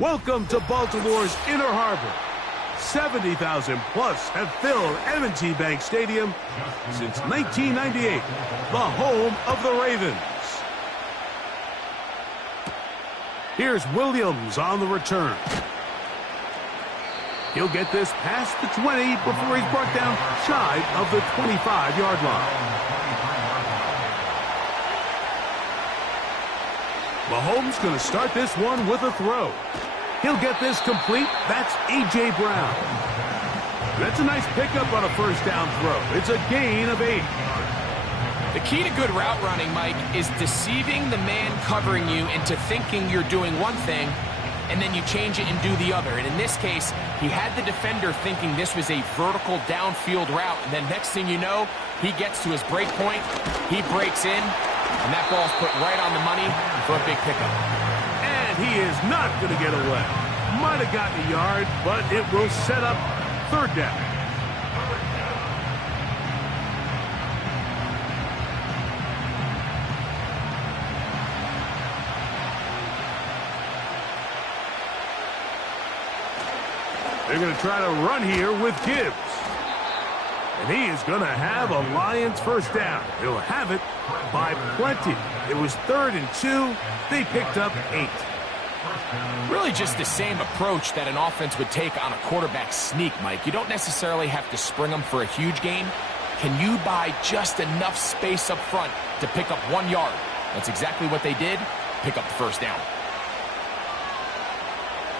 Welcome to Baltimore's Inner Harbor. 70,000 plus have filled M&T Bank Stadium since 1998, the home of the Ravens. Here's Williams on the return. He'll get this past the 20 before he's brought down shy of the 25-yard line. Mahomes going to start this one with a throw. He'll get this complete. That's A.J. Brown. That's a nice pickup on a first down throw. It's a gain of 8. The key to good route running, Mike, is deceiving the man covering you into thinking you're doing one thing, and then you change it and do the other. And in this case, he had the defender thinking this was a vertical downfield route, and then next thing you know, he gets to his break point, he breaks in, and that ball's put right on the money for a big pickup. And he is not going to get away. Might have gotten a yard, but it will set up third down. They're going to try to run here with Gibbs. And he is going to have a Lions first down. He'll have it by plenty. It was 3rd and 2. They picked up 8. Really just the same approach that an offense would take on a quarterback sneak, Mike. You don't necessarily have to spring them for a huge gain. Can you buy just enough space up front to pick up 1 yard? That's exactly what they did. Pick up the first down.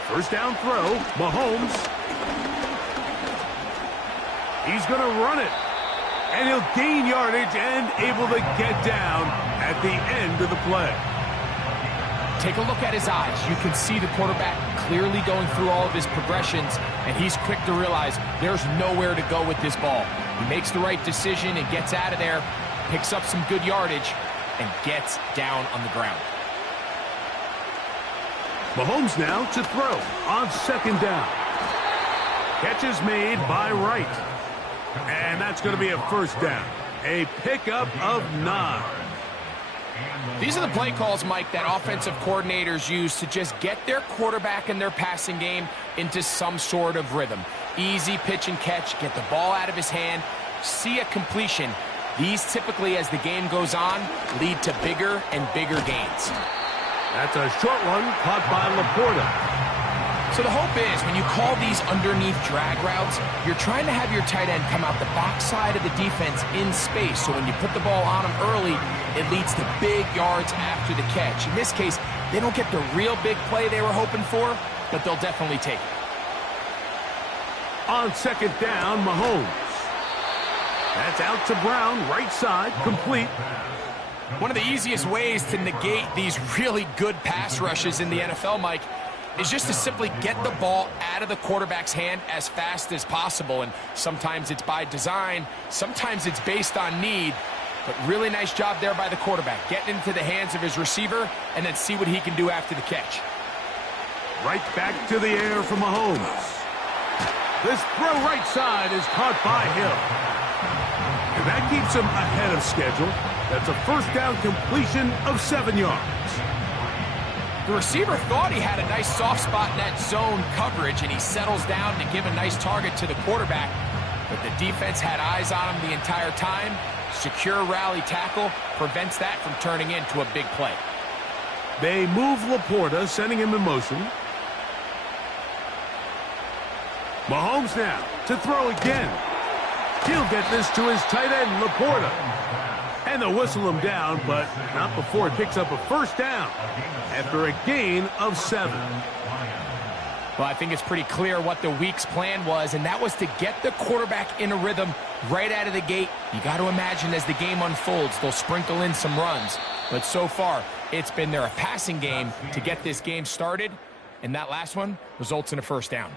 First down throw, Mahomes. He's going to run it. And he'll gain yardage and able to get down at the end of the play. Take a look at his eyes. You can see the quarterback clearly going through all of his progressions, and he's quick to realize there's nowhere to go with this ball. He makes the right decision and gets out of there, picks up some good yardage, and gets down on the ground. Mahomes now to throw on second down. Catch is made by Wright. And that's going to be a first down. A pickup of 9. These are the play calls, Mike, that offensive coordinators use to just get their quarterback and their passing game into some sort of rhythm. Easy pitch and catch, get the ball out of his hand, see a completion. These typically, as the game goes on, lead to bigger and bigger gains. That's a short one caught by Laporta. So the hope is when you call these underneath drag routes, you're trying to have your tight end come out the backside of the defense in space. So when you put the ball on him early, it leads to big yards after the catch. In this case, they don't get the real big play they were hoping for, but they'll definitely take it. On second down, Mahomes. That's out to Brown, right side, complete. One of the easiest ways to negate these really good pass rushes in the NFL, Mike, is just to simply get the ball out of the quarterback's hand as fast as possible. And sometimes it's by design, sometimes it's based on need. But really nice job there by the quarterback, getting into the hands of his receiver and then see what he can do after the catch. Right back to the air for Mahomes. This throw right side is caught by Hill. And that keeps him ahead of schedule. That's a first down completion of 7 yards. The receiver thought he had a nice soft spot in that zone coverage, and he settles down to give a nice target to the quarterback. But the defense had eyes on him the entire time. Secure rally tackle prevents that from turning into a big play. They move Laporta, sending him in motion. Mahomes now to throw again. He'll get this to his tight end, Laporta. And they'll whistle him down, but not before it picks up a first down after a gain of 7. Well, I think it's pretty clear what the week's plan was, and that was to get the quarterback in a rhythm right out of the gate. You got to imagine as the game unfolds, they'll sprinkle in some runs. But so far, it's been a passing game to get this game started, and that last one results in a first down.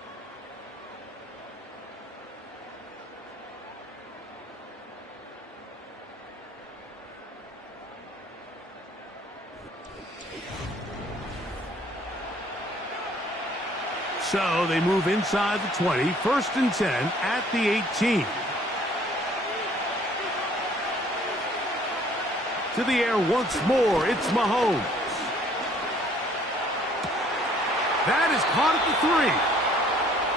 So they move inside the 20, 1st and 10 at the 18. To the air once more, it's Mahomes. That is caught at the 3.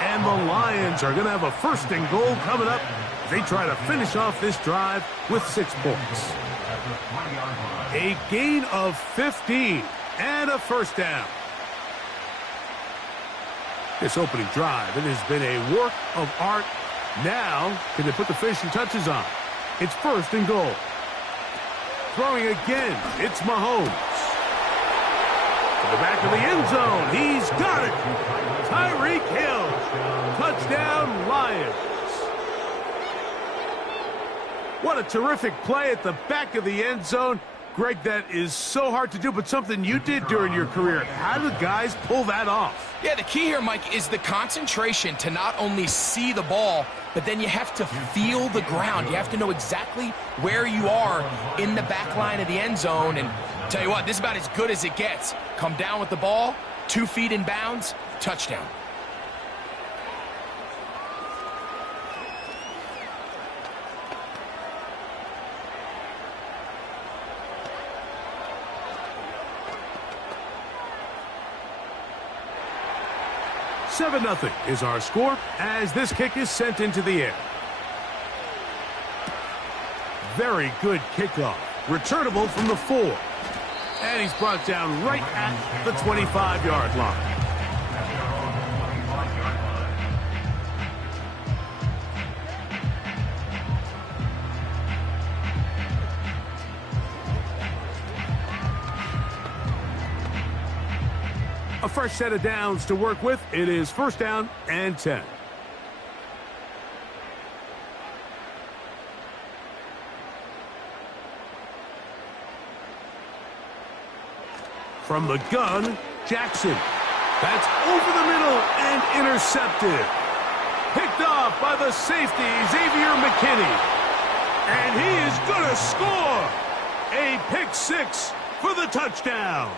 And the Lions are going to have a 1st and goal coming up. They try to finish off this drive with 6 points. A gain of 15 and a 1st down. This opening drive, it has been a work of art. Now, can they put the finishing touches on? It's 1st and goal. Throwing again, it's Mahomes. To the back of the end zone, he's got it. Tyreek Hill, touchdown Lions. What a terrific play at the back of the end zone. Greg, that is so hard to do, but something you did during your career. How do guys pull that off? Yeah, the key here, Mike, is the concentration to not only see the ball, but then you have to feel the ground. You have to know exactly where you are in the back line of the end zone. And tell you what, this is about as good as it gets. Come down with the ball, 2 feet in bounds, touchdown. Seven 0 is our score as this kick is sent into the air. Very good kickoff. Returnable from the 4. And he's brought down right at the 25-yard line. A fresh set of downs to work with. It is 1st down and 10. From the gun, Jackson. That's over the middle and intercepted. Picked off by the safety, Xavier McKinney. And he is going to score. A pick 6 for the touchdown.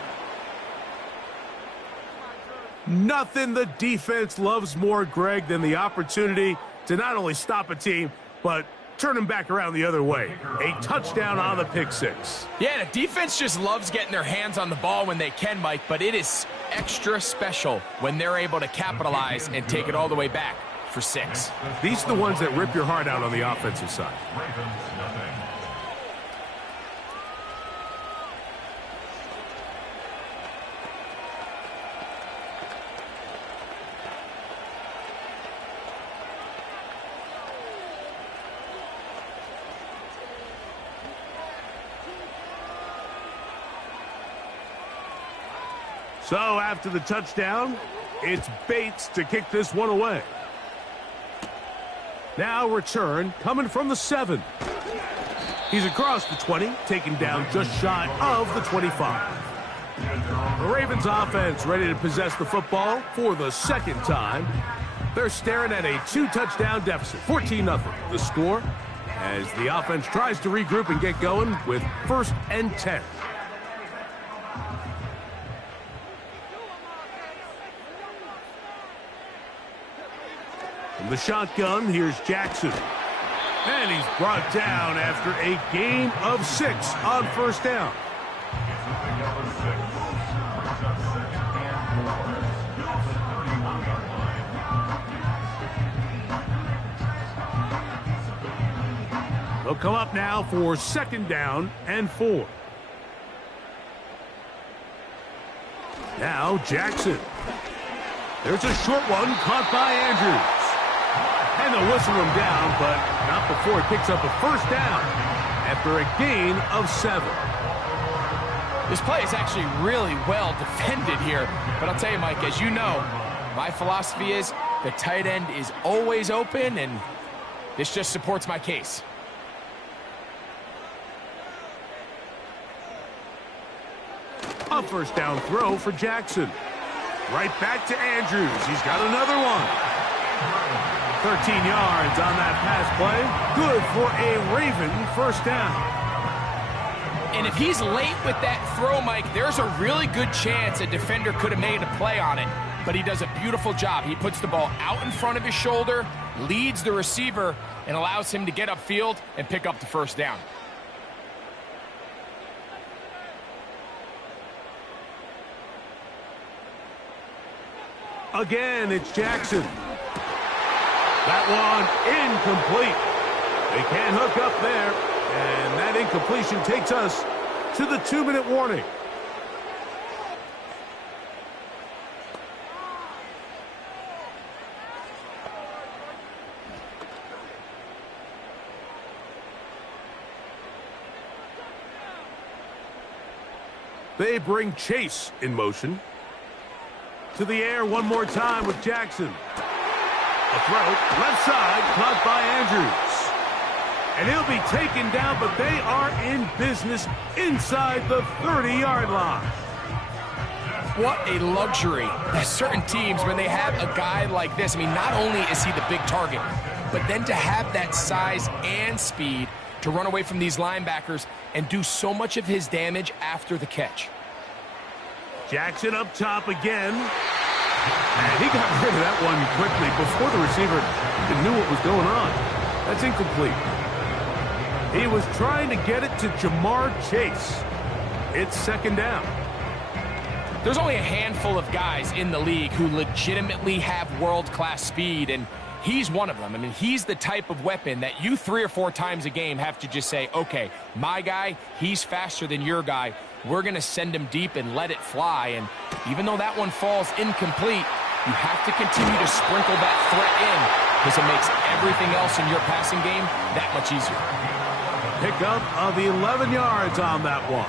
Nothing the defense loves more, Greg, than the opportunity to not only stop a team, but turn them back around the other way. A touchdown on the pick 6. Yeah, the defense just loves getting their hands on the ball when they can, Mike, but it is extra special when they're able to capitalize and take it all the way back for 6. These are the ones that rip your heart out on the offensive side. So after the touchdown, it's Bates to kick this one away. Now return coming from the 7. He's across the 20, taken down just shy of the 25. The Ravens offense ready to possess the football for the 2nd time. They're staring at a 2-touchdown deficit, 14-0. The score as the offense tries to regroup and get going with 1st and 10. From the shotgun, here's Jackson. And he's brought down after a gain of 6 on 1st down. They'll come up now for 2nd down and 4. Now Jackson. There's a short one caught by Andrews. And they'll whistle him down, but not before he picks up a 1st down after a gain of 7. This play is actually really well defended here. But I'll tell you, Mike, as you know, my philosophy is the tight end is always open, and this just supports my case. A 1st down throw for Jackson. Right back to Andrews. He's got another one. 13 yards on that pass play. Good for a Raven 1st down. And if he's late with that throw, Mike, there's a really good chance a defender could have made a play on it. But he does a beautiful job. He puts the ball out in front of his shoulder, leads the receiver, and allows him to get upfield and pick up the 1st down. Again, it's Jackson. That one incomplete. They can't hook up there, and that incompletion takes us to the 2-minute warning. They bring Chase in motion. To the air one more time with Jackson. A throw, left side, caught by Andrews. And he'll be taken down, but they are in business inside the 30-yard line. What a luxury. There's certain teams, when they have a guy like this, I mean, not only is he the big target, but then to have that size and speed to run away from these linebackers and do so much of his damage after the catch. Jackson up top again. And he got rid of that one quickly before the receiver even knew what was going on. That's incomplete. He was trying to get it to Jamar Chase. It's second down. There's only a handful of guys in the league who legitimately have world-class speed, and he's one of them. I mean, he's the type of weapon that you 3 or 4 times a game have to just say, okay, my guy, he's faster than your guy. We're going to send him deep and let it fly. And even though that one falls incomplete, you have to continue to sprinkle that threat in because it makes everything else in your passing game that much easier. Pickup of 11 yards on that one.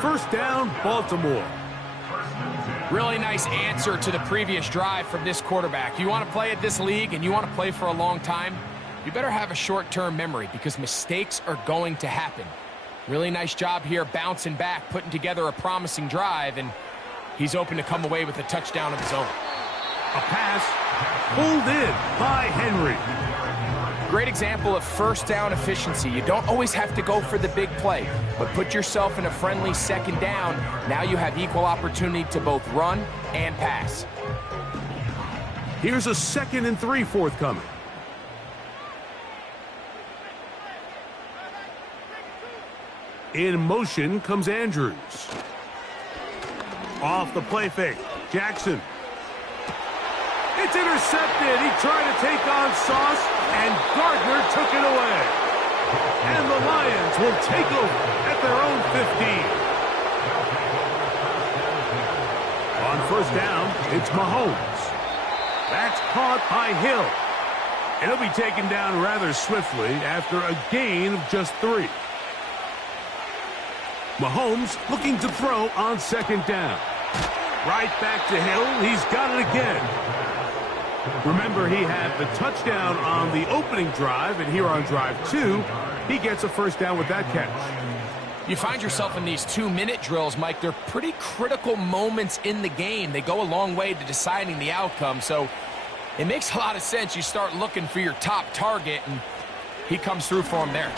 First down, Baltimore. Really nice answer to the previous drive from this quarterback. You want to play at this league and you want to play for a long time, you better have a short-term memory because mistakes are going to happen. Really nice job here bouncing back, putting together a promising drive, and he's open to come away with a touchdown of his own. A pass pulled in by Henry. Great example of first down efficiency. You don't always have to go for the big play, but put yourself in a friendly second down. Now you have equal opportunity to both run and pass. Here's a 2nd and 3 forthcoming. In motion comes Andrews. Off the play fake, Jackson. It's intercepted. He tried to take on Sauce, and Gardner took it away. And the Lions will take over at their own 15. On first down, it's Mahomes. That's caught by Hill. And he'll be taken down rather swiftly after a gain of just 3. Mahomes looking to throw on second down. Right back to Hill. He's got it again. Remember, he had the touchdown on the opening drive, and here on drive 2, he gets a first down with that catch. You find yourself in these 2-minute drills, Mike. They're pretty critical moments in the game. They go a long way to deciding the outcome, so it makes a lot of sense. You start looking for your top target, and he comes through for him there.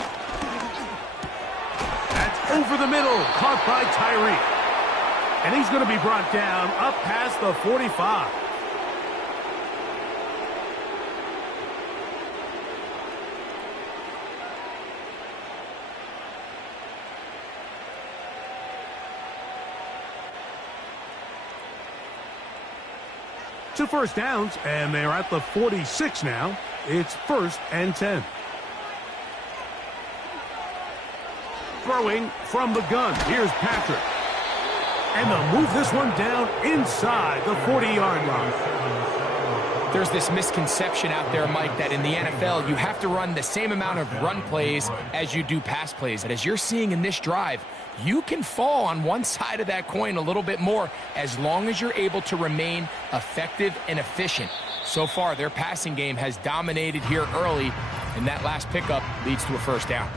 That's over the middle, caught by Tyreek. And he's going to be brought down up past the 45. Two first downs, and they're at the 46 now. It's 1st and 10. Throwing from the gun. Here's Patrick. And they'll move this one down inside the 40-yard line. There's this misconception out there, Mike, that in the NFL you have to run the same amount of run plays as you do pass plays. And as you're seeing in this drive, you can fall on one side of that coin a little bit more as long as you're able to remain effective and efficient. So far, their passing game has dominated here early, and that last pickup leads to a first down.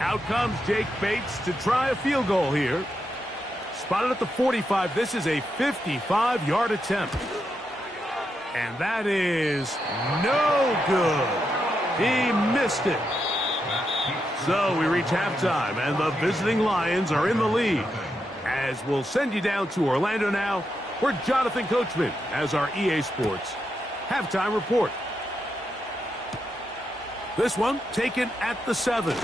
Out comes Jake Bates to try a field goal here. Spotted at the 45. This is a 55-yard attempt. And that is no good. He missed it. So we reach halftime, and the visiting Lions are in the lead. As we'll send you down to Orlando now We're Jonathan Coachman as our EA Sports halftime report. This one taken at the 7.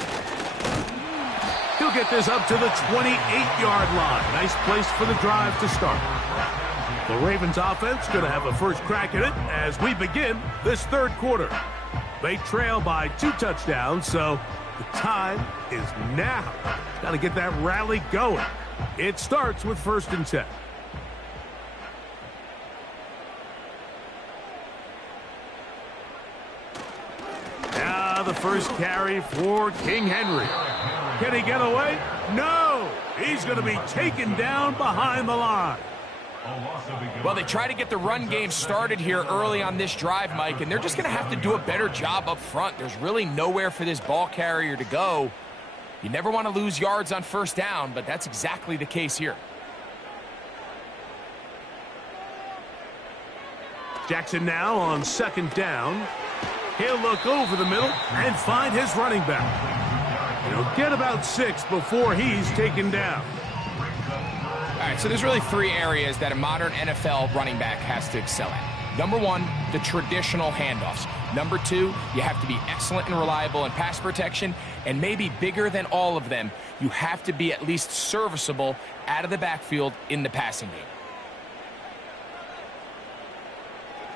He'll get this up to the 28-yard line. Nice place for the drive to start. The Ravens offense going to have a first crack at it as we begin this third quarter. They trail by 2 touchdowns, so the time is now. Got to get that rally going. It starts with 1st and 10. Now the first carry for King Henry. Can he get away? No! He's going to be taken down behind the line. Well, they try to get the run game started here early on this drive, Mike, and they're just going to have to do a better job up front. There's really nowhere for this ball carrier to go. You never want to lose yards on 1st down, but that's exactly the case here. Jackson now on 2nd down. He'll look over the middle and find his running back. He'll get about 6 before he's taken down. All right, so there's really 3 areas that a modern NFL running back has to excel at. Number 1, the traditional handoffs. Number 2, you have to be excellent and reliable in pass protection. And maybe bigger than all of them, you have to be at least serviceable out of the backfield in the passing game.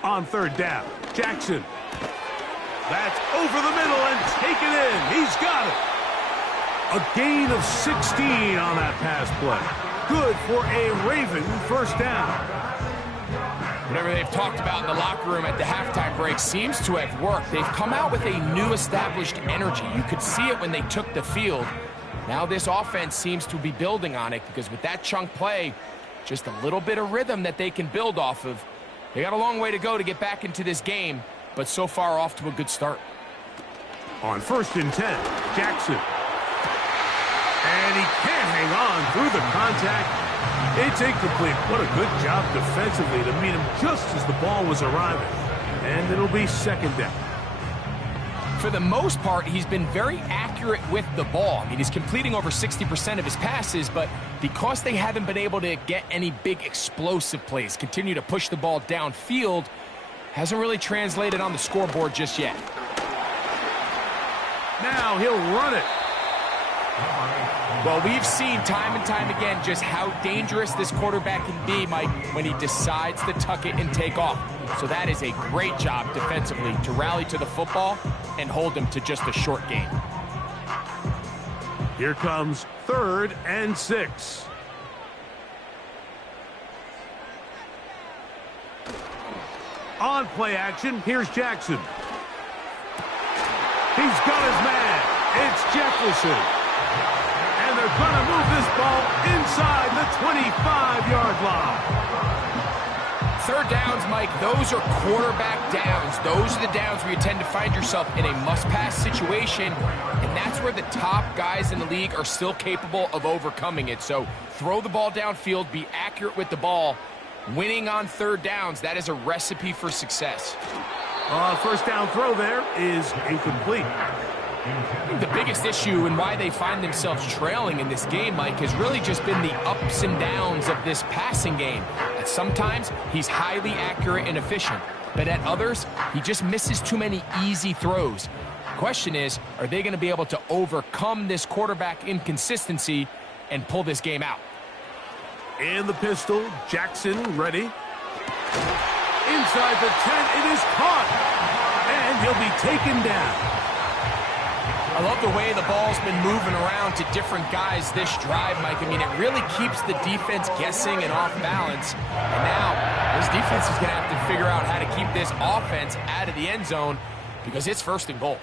On 3rd down, Jackson. That's over the middle and taken in. He's got it. A gain of 16 on that pass play. Good for a Raven 1st down. Whatever they've talked about in the locker room at the halftime break seems to have worked. They've come out with a new established energy. You could see it when they took the field. Now this offense seems to be building on it because with that chunk play, just a little bit of rhythm that they can build off of. They got a long way to go to get back into this game, but so far off to a good start. On 1st and 10, Jackson. And he can't hang on through the contact. It's incomplete. What a good job defensively to meet him just as the ball was arriving. And it'll be 2nd down. For the most part, he's been very accurate with the ball. I mean, he's completing over 60% of his passes, but because they haven't been able to get any big explosive plays, continue to push the ball downfield, hasn't really translated on the scoreboard just yet. Now he'll run it. Well, we've seen time and time again just how dangerous this quarterback can be, Mike, when he decides to tuck it and take off. So that is a great job defensively to rally to the football and hold him to just a short gain. Here comes 3rd and 6. On play action, here's Jackson. He's got his man. It's Jefferson. And they're going to move this ball inside the 25-yard line. 3rd downs, Mike, those are quarterback downs. Those are the downs where you tend to find yourself in a must-pass situation, and that's where the top guys in the league are still capable of overcoming it. So throw the ball downfield, be accurate with the ball. Winning on 3rd downs, that is a recipe for success. 1st down throw there is incomplete. I think the biggest issue and why they find themselves trailing in this game, Mike, has really just been the ups and downs of this passing game. At sometimes, he's highly accurate and efficient, but at others, he just misses too many easy throws. The question is, are they going to be able to overcome this quarterback inconsistency and pull this game out? In the pistol, Jackson ready. Inside the 10, it is caught. And he'll be taken down. I love the way the ball's been moving around to different guys this drive, Mike. I mean, it really keeps the defense guessing and off balance. And now, this defense is going to have to figure out how to keep this offense out of the end zone because it's 1st and goal.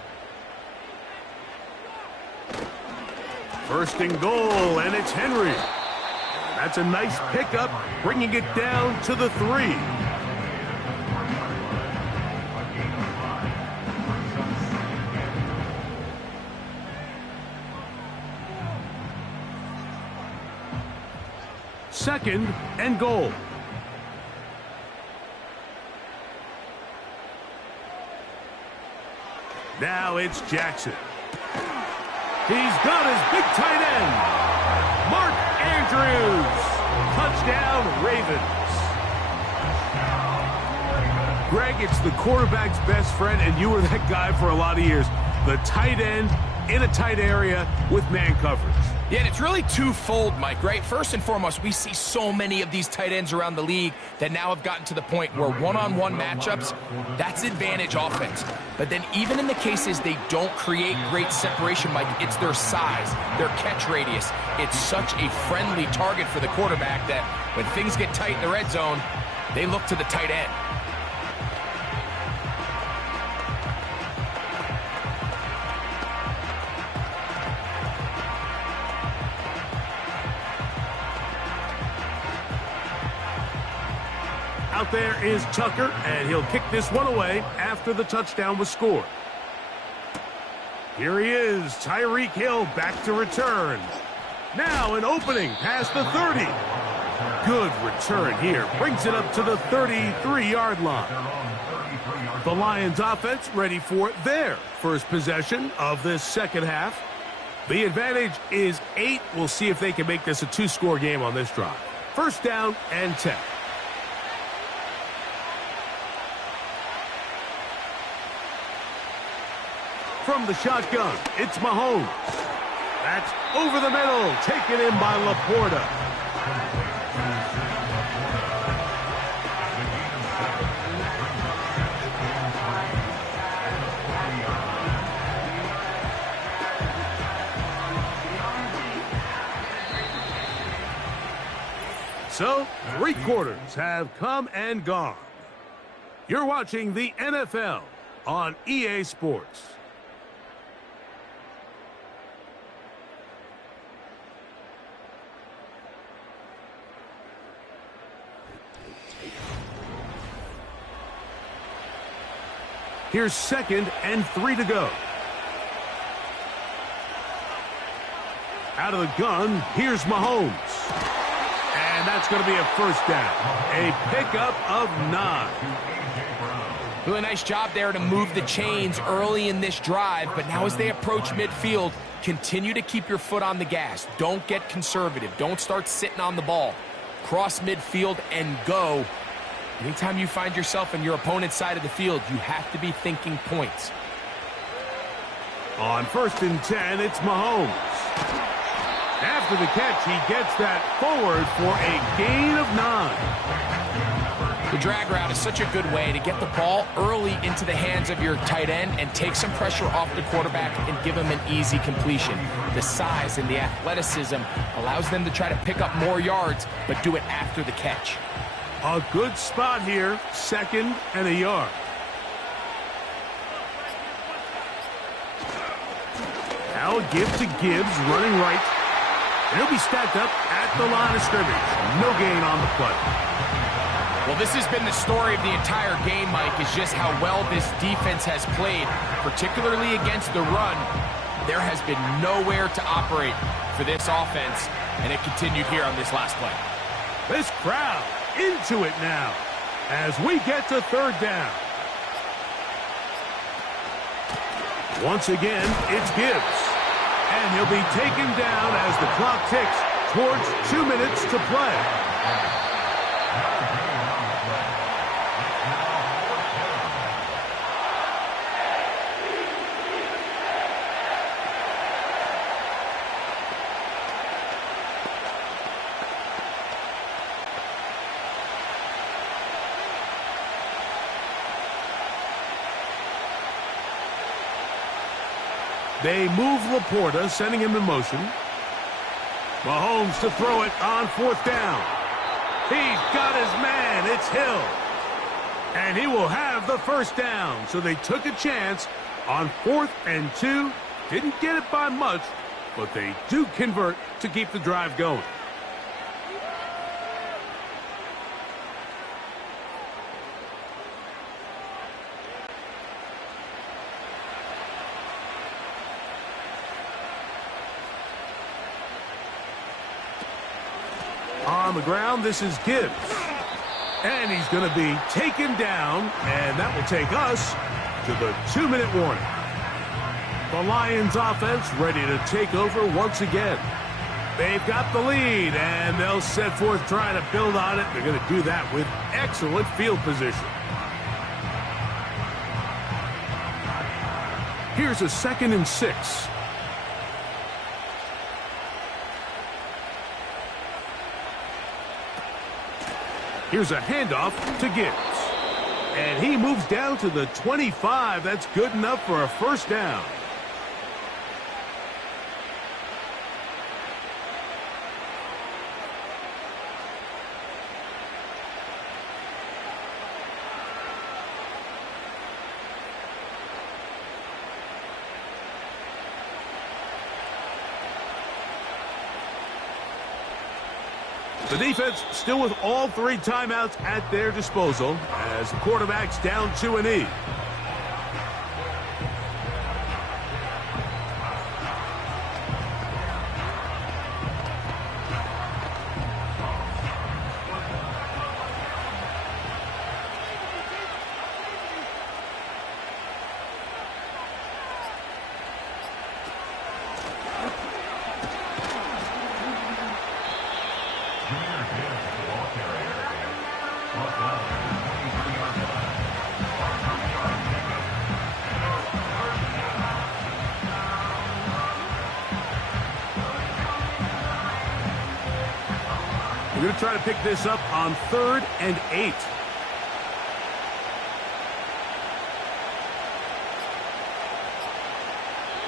1st and goal, and it's Henry. That's a nice pickup, bringing it down to the 3. Second and goal. Now it's Jackson. He's got his big tight end, Mark Andrews. Touchdown, Ravens. Greg, it's the quarterback's best friend, and you were that guy for a lot of years. The tight end in a tight area with man coverage. Yeah, and it's really twofold, Mike, right? First and foremost, we see so many of these tight ends around the league that now have gotten to the point where one-on-one matchups, that's advantage offense. But then even in the cases they don't create great separation, Mike, it's their size, their catch radius. It's such a friendly target for the quarterback that when things get tight in the red zone, they look to the tight end. Out there is Tucker, and he'll kick this one away after the touchdown was scored. Here he is, Tyreek Hill back to return. Now an opening past the 30. Good return here. Brings it up to the 33-yard line. The Lions offense ready for their first possession of this second half. The advantage is 8. We'll see if they can make this a 2-score game on this drive. First down and 10. From the shotgun, it's Mahomes. That's over the middle, taken in by Laporta. So, 3 quarters have come and gone. You're watching the NFL on EA Sports. Here's 2nd and 3 to go. Out of the gun, here's Mahomes. And that's going to be a first down. A pickup of 9. Really nice job there to move the chains early in this drive, but now as they approach midfield, continue to keep your foot on the gas. Don't get conservative. Don't start sitting on the ball. Cross midfield and go. Anytime you find yourself in your opponent's side of the field, you have to be thinking points. On 1st and 10, it's Mahomes. After the catch, he gets that forward for a gain of 9. The drag route is such a good way to get the ball early into the hands of your tight end and take some pressure off the quarterback and give him an easy completion. The size and the athleticism allows them to try to pick up more yards, but do it after the catch. A good spot here, 2nd and a yard. Now a give to Gibbs, running right. And he'll be stacked up at the line of scrimmage. No gain on the play. Well, this has been the story of the entire game, Mike, is just how well this defense has played, particularly against the run. There has been nowhere to operate for this offense, and it continued here on this last play. This crowd into it now as we get to 3rd down. Once again, it's Gibbs. And he'll be taken down as the clock ticks towards 2 minutes to play. They move Laporta, sending him in motion. Mahomes to throw it on 4th down. He's got his man. It's Hill. And he will have the first down. So they took a chance on 4th and 2. Didn't get it by much, but they do convert to keep the drive going. On the ground, this is Gibbs. And he's going to be taken down, and that will take us to the 2-minute warning. The Lions offense ready to take over once again. They've got the lead, and they'll set forth trying to build on it. They're going to do that with excellent field position. Here's a 2nd and 6. Here's a handoff to Gibbs. And he moves down to the 25. That's good enough for a first down. The defense still with all 3 timeouts at their disposal as the quarterback's down to an E. We're going to try to pick this up on 3rd and 8.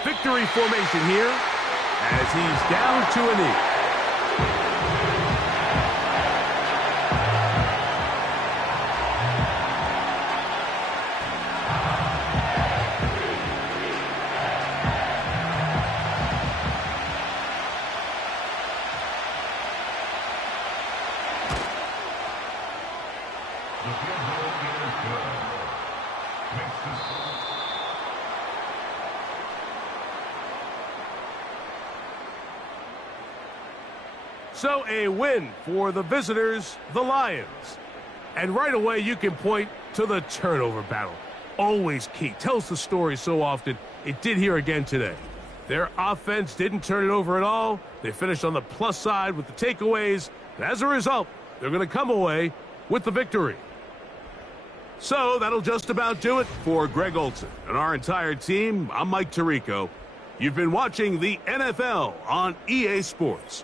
Victory formation here as he's down to a knee. So a win for the visitors, the Lions. And right away you can point to the turnover battle. Always key. Tells the story so often. It did here again today. Their offense didn't turn it over at all. They finished on the plus side with the takeaways. And as a result, they're going to come away with the victory. So that'll just about do it for Greg Olsen and our entire team. I'm Mike Tirico. You've been watching the NFL on EA Sports.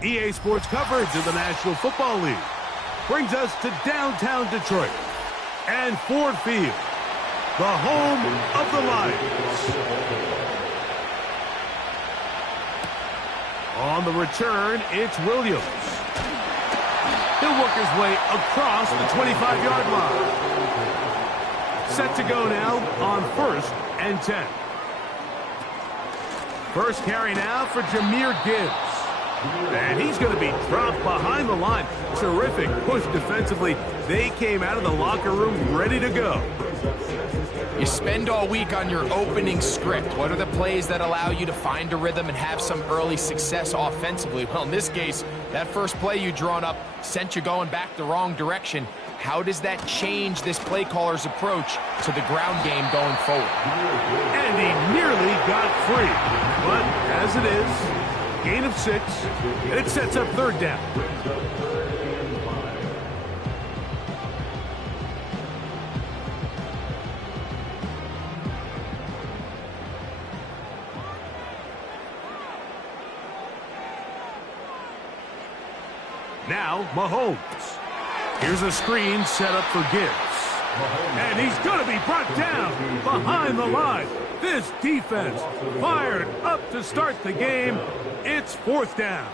EA Sports coverage of the National Football League brings us to downtown Detroit and Ford Field, the home of the Lions. On the return, it's Williams. He'll work his way across the 25-yard line. Set to go now on 1st and 10. First carry now for Jahmyr Gibbs. And he's going to be dropped behind the line. Terrific push defensively. They came out of the locker room ready to go. You spend all week on your opening script. What are the plays that allow you to find a rhythm and have some early success offensively? Well, in this case, that first play you drawn up sent you going back the wrong direction. How does that change this play caller's approach to the ground game going forward? And he nearly got free. But as it is, gain of 6, and it sets up third down. Now, Mahomes. Here's a screen set up for Gibbs. And he's going to be brought down behind the line. This defense fired up to start the game. It's fourth down.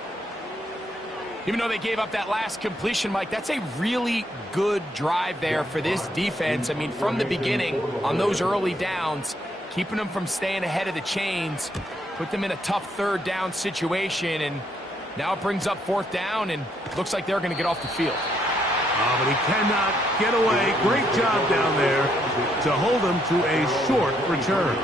Even though they gave up that last completion, Mike, that's a really good drive there for this defense. I mean, from the beginning, on those early downs, keeping them from staying ahead of the chains, put them in a tough third down situation, and now it brings up fourth down, and looks like they're going to get off the field. Oh, but he cannot get away. Great job down there to hold him to a short return.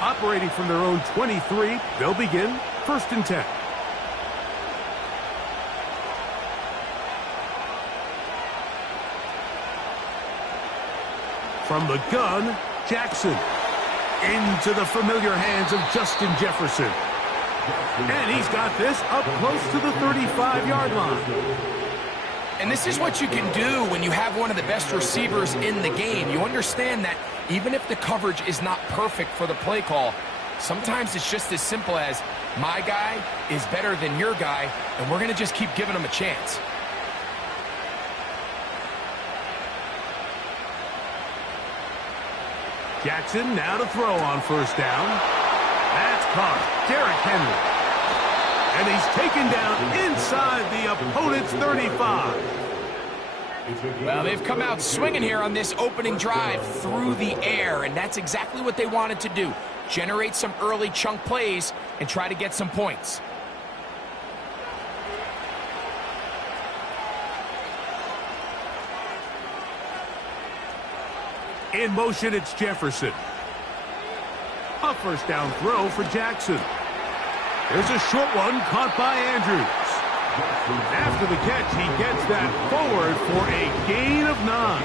Operating from their own 23, they'll begin 1st and 10. From the gun, Jackson. Into the familiar hands of Justin Jefferson. And he's got this up close to the 35-yard line. And this is what you can do when you have one of the best receivers in the game. You understand that even if the coverage is not perfect for the play call, sometimes it's just as simple as, my guy is better than your guy, and we're going to just keep giving him a chance. Jackson now to throw on 1st down. That's caught. Derrick Henry. And he's taken down inside the opponent's 35. Well, they've come out swinging here on this opening drive through the air, and that's exactly what they wanted to do. Generate some early chunk plays and try to get some points. In motion, it's Jefferson. A 1st down throw for Jackson. There's a short one caught by Andrews. After the catch, he gets that forward for a gain of 9.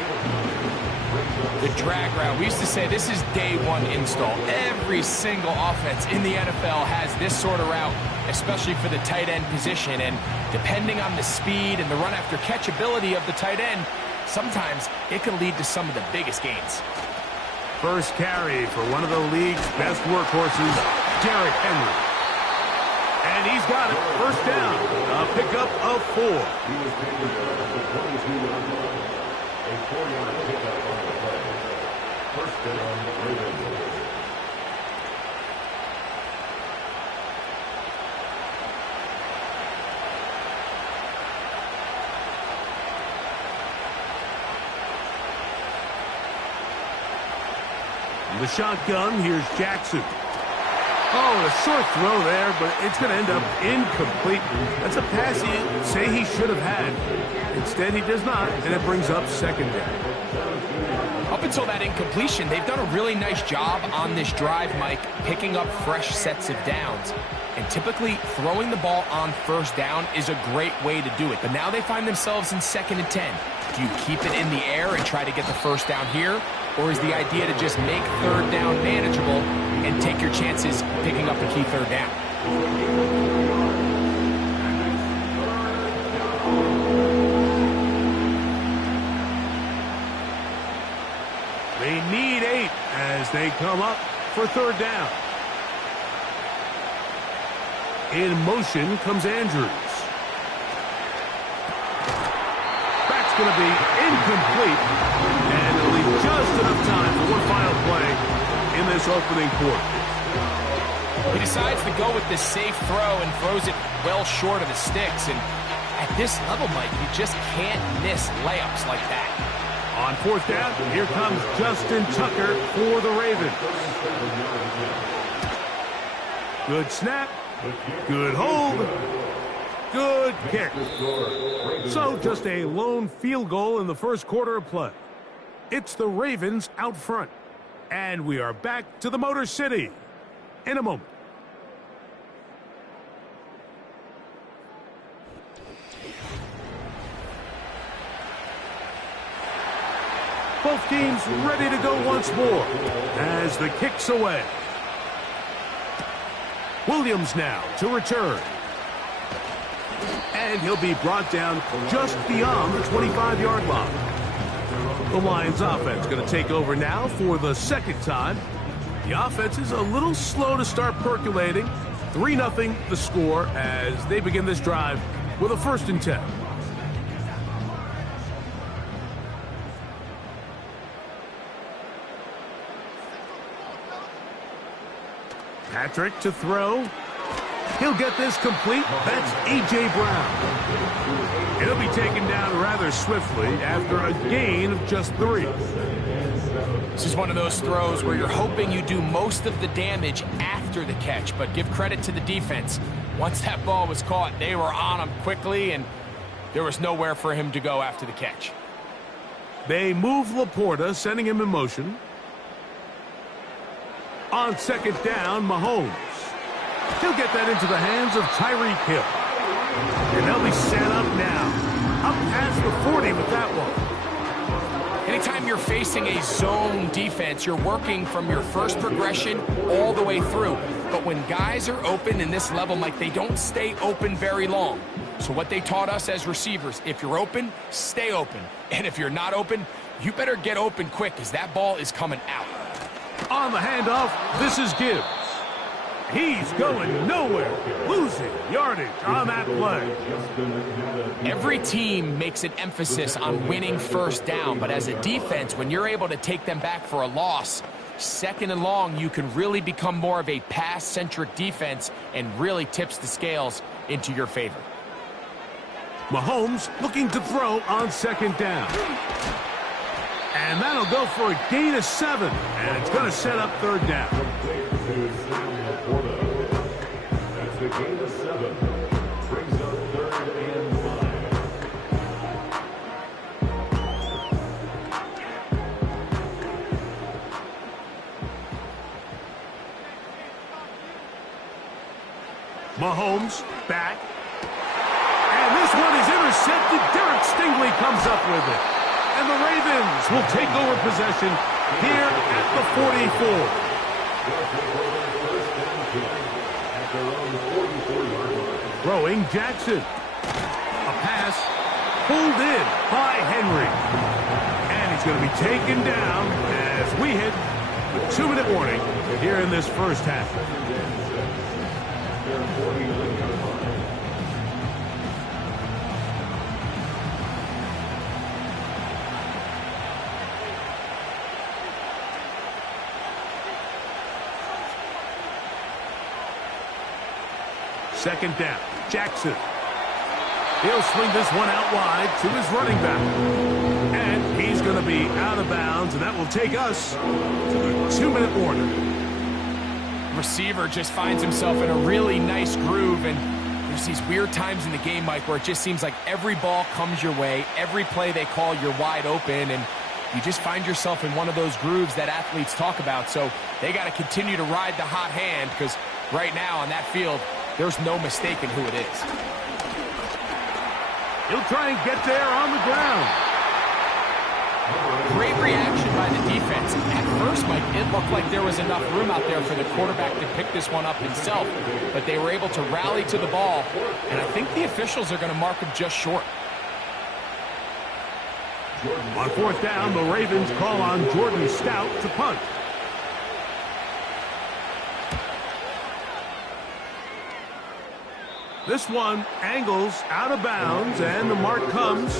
The drag route. We used to say this is day one install. Every single offense in the NFL has this sort of route, especially for the tight end position. And depending on the speed and the run after catch ability of the tight end, sometimes it can lead to some of the biggest gains. First carry for one of the league's best workhorses, Derrick Henry. And he's got it. 1st down. A pickup of 4. The shotgun, here's Jackson. Oh, a short throw there, but it's going to end up incomplete. That's a pass he'd say he should have had. Instead, he does not, and it brings up 2nd down. Up until that incompletion, they've done a really nice job on this drive, Mike, picking up fresh sets of downs. And typically, throwing the ball on 1st down is a great way to do it. But now they find themselves in 2nd and 10. Do you keep it in the air and try to get the 1st down here? Or is the idea to just make 3rd down manageable and take your chances picking up the key 3rd down? They need 8 as they come up for 3rd down. In motion comes Andrews. That's going to be incomplete. And it'll leave just enough time for one final play in this opening quarter. He decides to go with this safe throw and throws it well short of the sticks. And at this level, Mike, you just can't miss layups like that. On 4th down, here comes Justin Tucker for the Ravens. Good snap, Good hold. Good kick. So just a lone field goal in the first quarter of play. It's the Ravens out front. And we are back to the Motor City in a moment. Both teams ready to go once more as the kick's away. Williams now to return. And he'll be brought down just beyond the 25-yard line. The Lions offense going to take over now for the second time. The offense is a little slow to start percolating. 3-0 the score as they begin this drive with a 1st and 10. Patrick to throw. He'll get this complete. That's A.J. Brown. He'll be taken down rather swiftly after a gain of just 3. This is one of those throws where you're hoping you do most of the damage after the catch, but give credit to the defense. Once that ball was caught, they were on him quickly, and there was nowhere for him to go after the catch. They move Laporta, sending him in motion. On 2nd down, Mahomes. He'll get that into the hands of Tyreek Hill. And they'll be set up now. Up past the 40 with that one. Anytime you're facing a zone defense, you're working from your first progression all the way through. But when guys are open in this level, Mike, they don't stay open very long. So what they taught us as receivers, if you're open, stay open. And if you're not open, you better get open quick because that ball is coming out. On the handoff, this is Gibbs. He's going nowhere, losing yardage on that play. Every team makes an emphasis on winning 1st down, but as a defense, when you're able to take them back for a loss, 2nd and long, you can really become more of a pass-centric defense and really tips the scales into your favor. Mahomes looking to throw on 2nd down. And that'll go for a gain of 7, and it's going to set up 3rd down. That's a gain of 7. Brings up 3rd and 5. Mahomes back. And this one is intercepted. Derek Stingley comes up with it. And the Ravens will take over possession here at the 44. Throwing Jackson. A pass pulled in by Henry. And he's going to be taken down as we hit the 2-minute warning here in this first half. Second down, Jackson. He'll swing this one out wide to his running back. And he's going to be out of bounds, and that will take us to the 2-minute warning. Receiver just finds himself in a really nice groove, and there's these weird times in the game, Mike, where it just seems like every ball comes your way, every play they call, you're wide open, and you just find yourself in one of those grooves that athletes talk about. So they got to continue to ride the hot hand, because right now on that field, there's no mistaking who it is. He'll try and get there on the ground. Great reaction by the defense. At first, Mike, it looked like there was enough room out there for the quarterback to pick this one up himself, but they were able to rally to the ball, and I think the officials are going to mark him just short. On 4th down, the Ravens call on Jordan Stout to punt. This one angles out of bounds, and the mark comes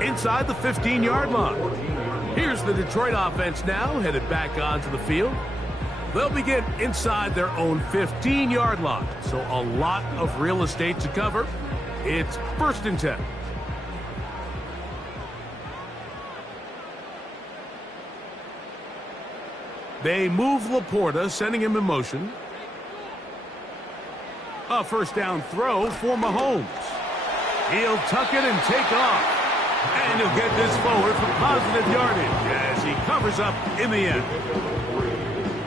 inside the 15-yard line. Here's the Detroit offense now, headed back onto the field. They'll begin inside their own 15-yard line, so a lot of real estate to cover. It's 1st and 10. They move Laporta, sending him in motion. A first down throw for Mahomes. He'll tuck it and take off. And he'll get this forward for positive yardage as he covers up in the end.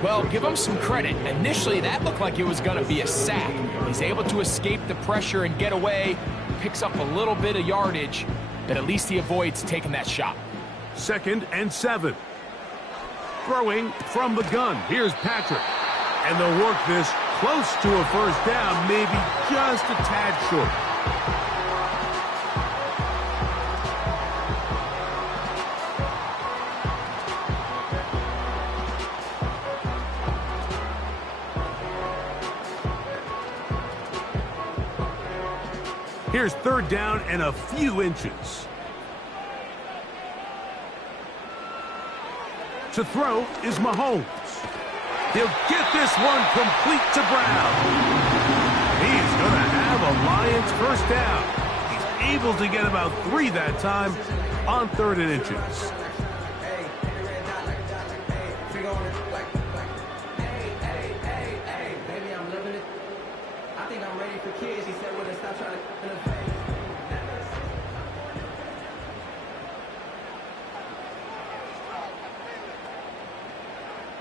Well, give him some credit. Initially, that looked like it was going to be a sack. He's able to escape the pressure and get away. Picks up a little bit of yardage, but at least he avoids taking that shot. 2nd and 7. Throwing from the gun. Here's Patrick. And they'll work this close to a first down, maybe just a tad short. Here's 3rd down and a few inches. To throw is Mahomes. He'll get this one complete to Brown. He's going to have a Lions first down. He's able to get about 3 that time on 3rd and inches.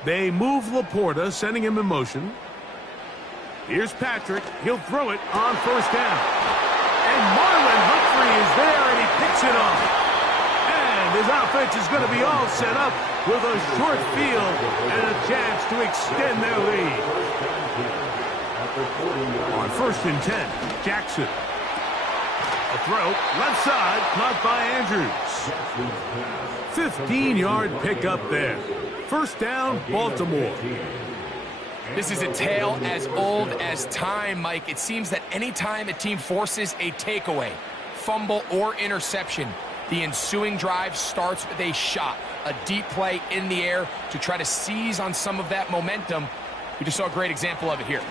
They move Laporta, sending him in motion. Here's Patrick. He'll throw it on first down. And Marlon Humphrey is there, and he picks it off. And his offense is going to be all set up with a short field and a chance to extend their lead. On 1st and 10, Jackson. A throw, left side, caught by Andrews. 15-yard pickup there. First down, Baltimore. This is a tale as old as time, Mike. It seems that anytime a team forces a takeaway, fumble, or interception, the ensuing drive starts with a shot, a deep play in the air to try to seize on some of that momentum. We just saw a great example of it here.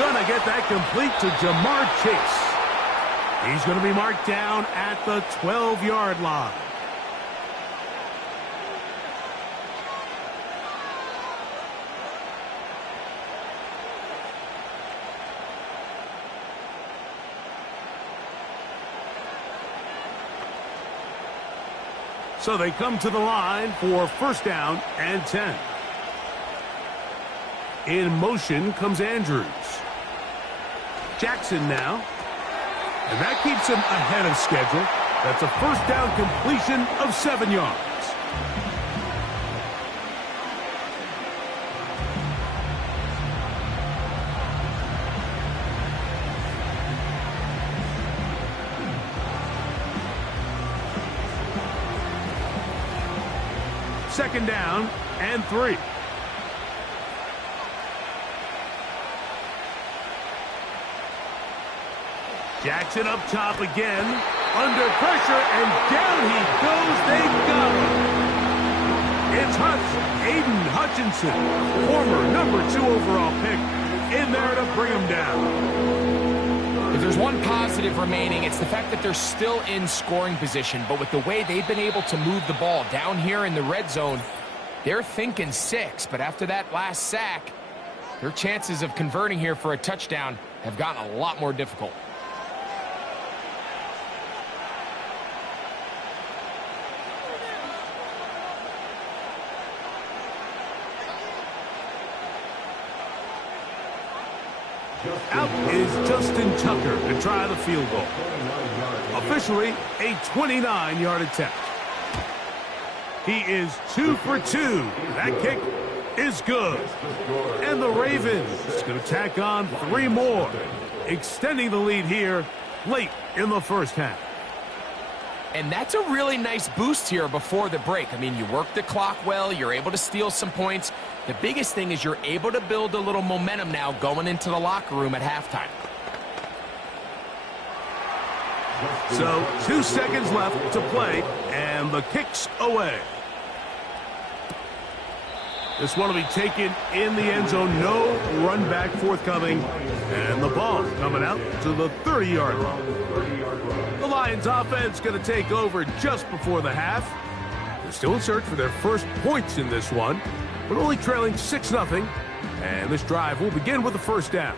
Gonna get that complete to Jamar Chase. He's gonna be marked down at the 12-yard line. So they come to the line for first down and 10. In motion comes Andrews. Jackson now. And that keeps him ahead of schedule. That's a first down completion of 7 yards. Second down and 3. Jackson up top again, under pressure, and down he goes. They got him. It's Aiden Hutchinson, former #2 overall pick, in there to bring him down. If there's one positive remaining, it's the fact that they're still in scoring position. But with the way they've been able to move the ball down here in the red zone, they're thinking 6. But after that last sack, their chances of converting here for a touchdown have gotten a lot more difficult. Out is Justin Tucker to try the field goal. Officially, a 29-yard attempt. He is 2 for 2. That kick is good. And the Ravens going to tack on 3 more, extending the lead here late in the first half. And that's a really nice boost here before the break. I mean, you work the clock well, you're able to steal some points. The biggest thing is you're able to build a little momentum now going into the locker room at halftime. So 2 seconds left to play, and the kick's away. This one will be taken in the end zone. No run back forthcoming. And the ball coming out to the 30-yard line. The Lions offense going to take over just before the half. They're still in search for their first points in this one, but only trailing 6-0 And this drive will begin with a first down.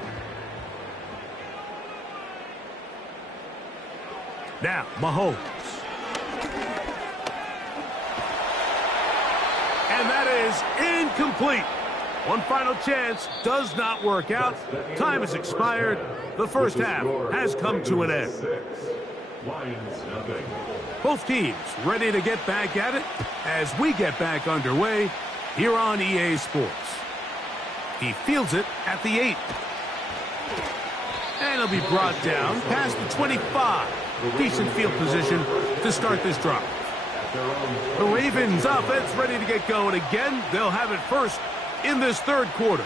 Now, Mahomes. And that is incomplete. One final chance does not work out. Time has expired. The first half has come to an end. Both teams ready to get back at it as we get back underway here on EA Sports. He fields it at the 8. And he'll be brought down past the 25. Decent field position to start this drive. The Ravens offense ready to get going again. They'll have it first in this third quarter.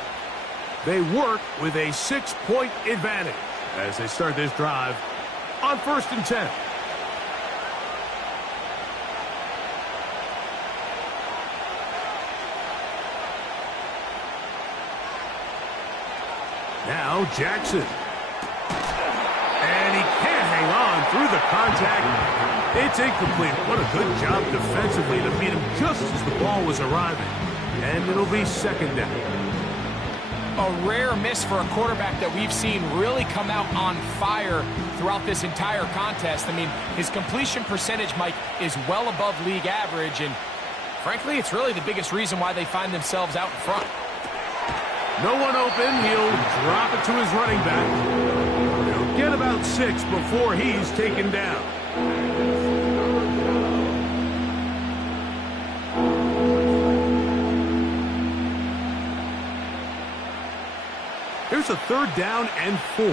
They work with a 6-point advantage as they start this drive on 1st and 10. Now Jackson. And he can't hang on through the contact. It's incomplete. What a good job defensively to beat him just as the ball was arriving. And it'll be second down. A rare miss for a quarterback that we've seen really come out on fire throughout this entire contest. I mean, his completion percentage, Mike, is well above league average. And frankly, it's really the biggest reason why they find themselves out in front. No one open. He'll drop it to his running back. He'll get about 6 before he's taken down. Here's a 3rd down and 4.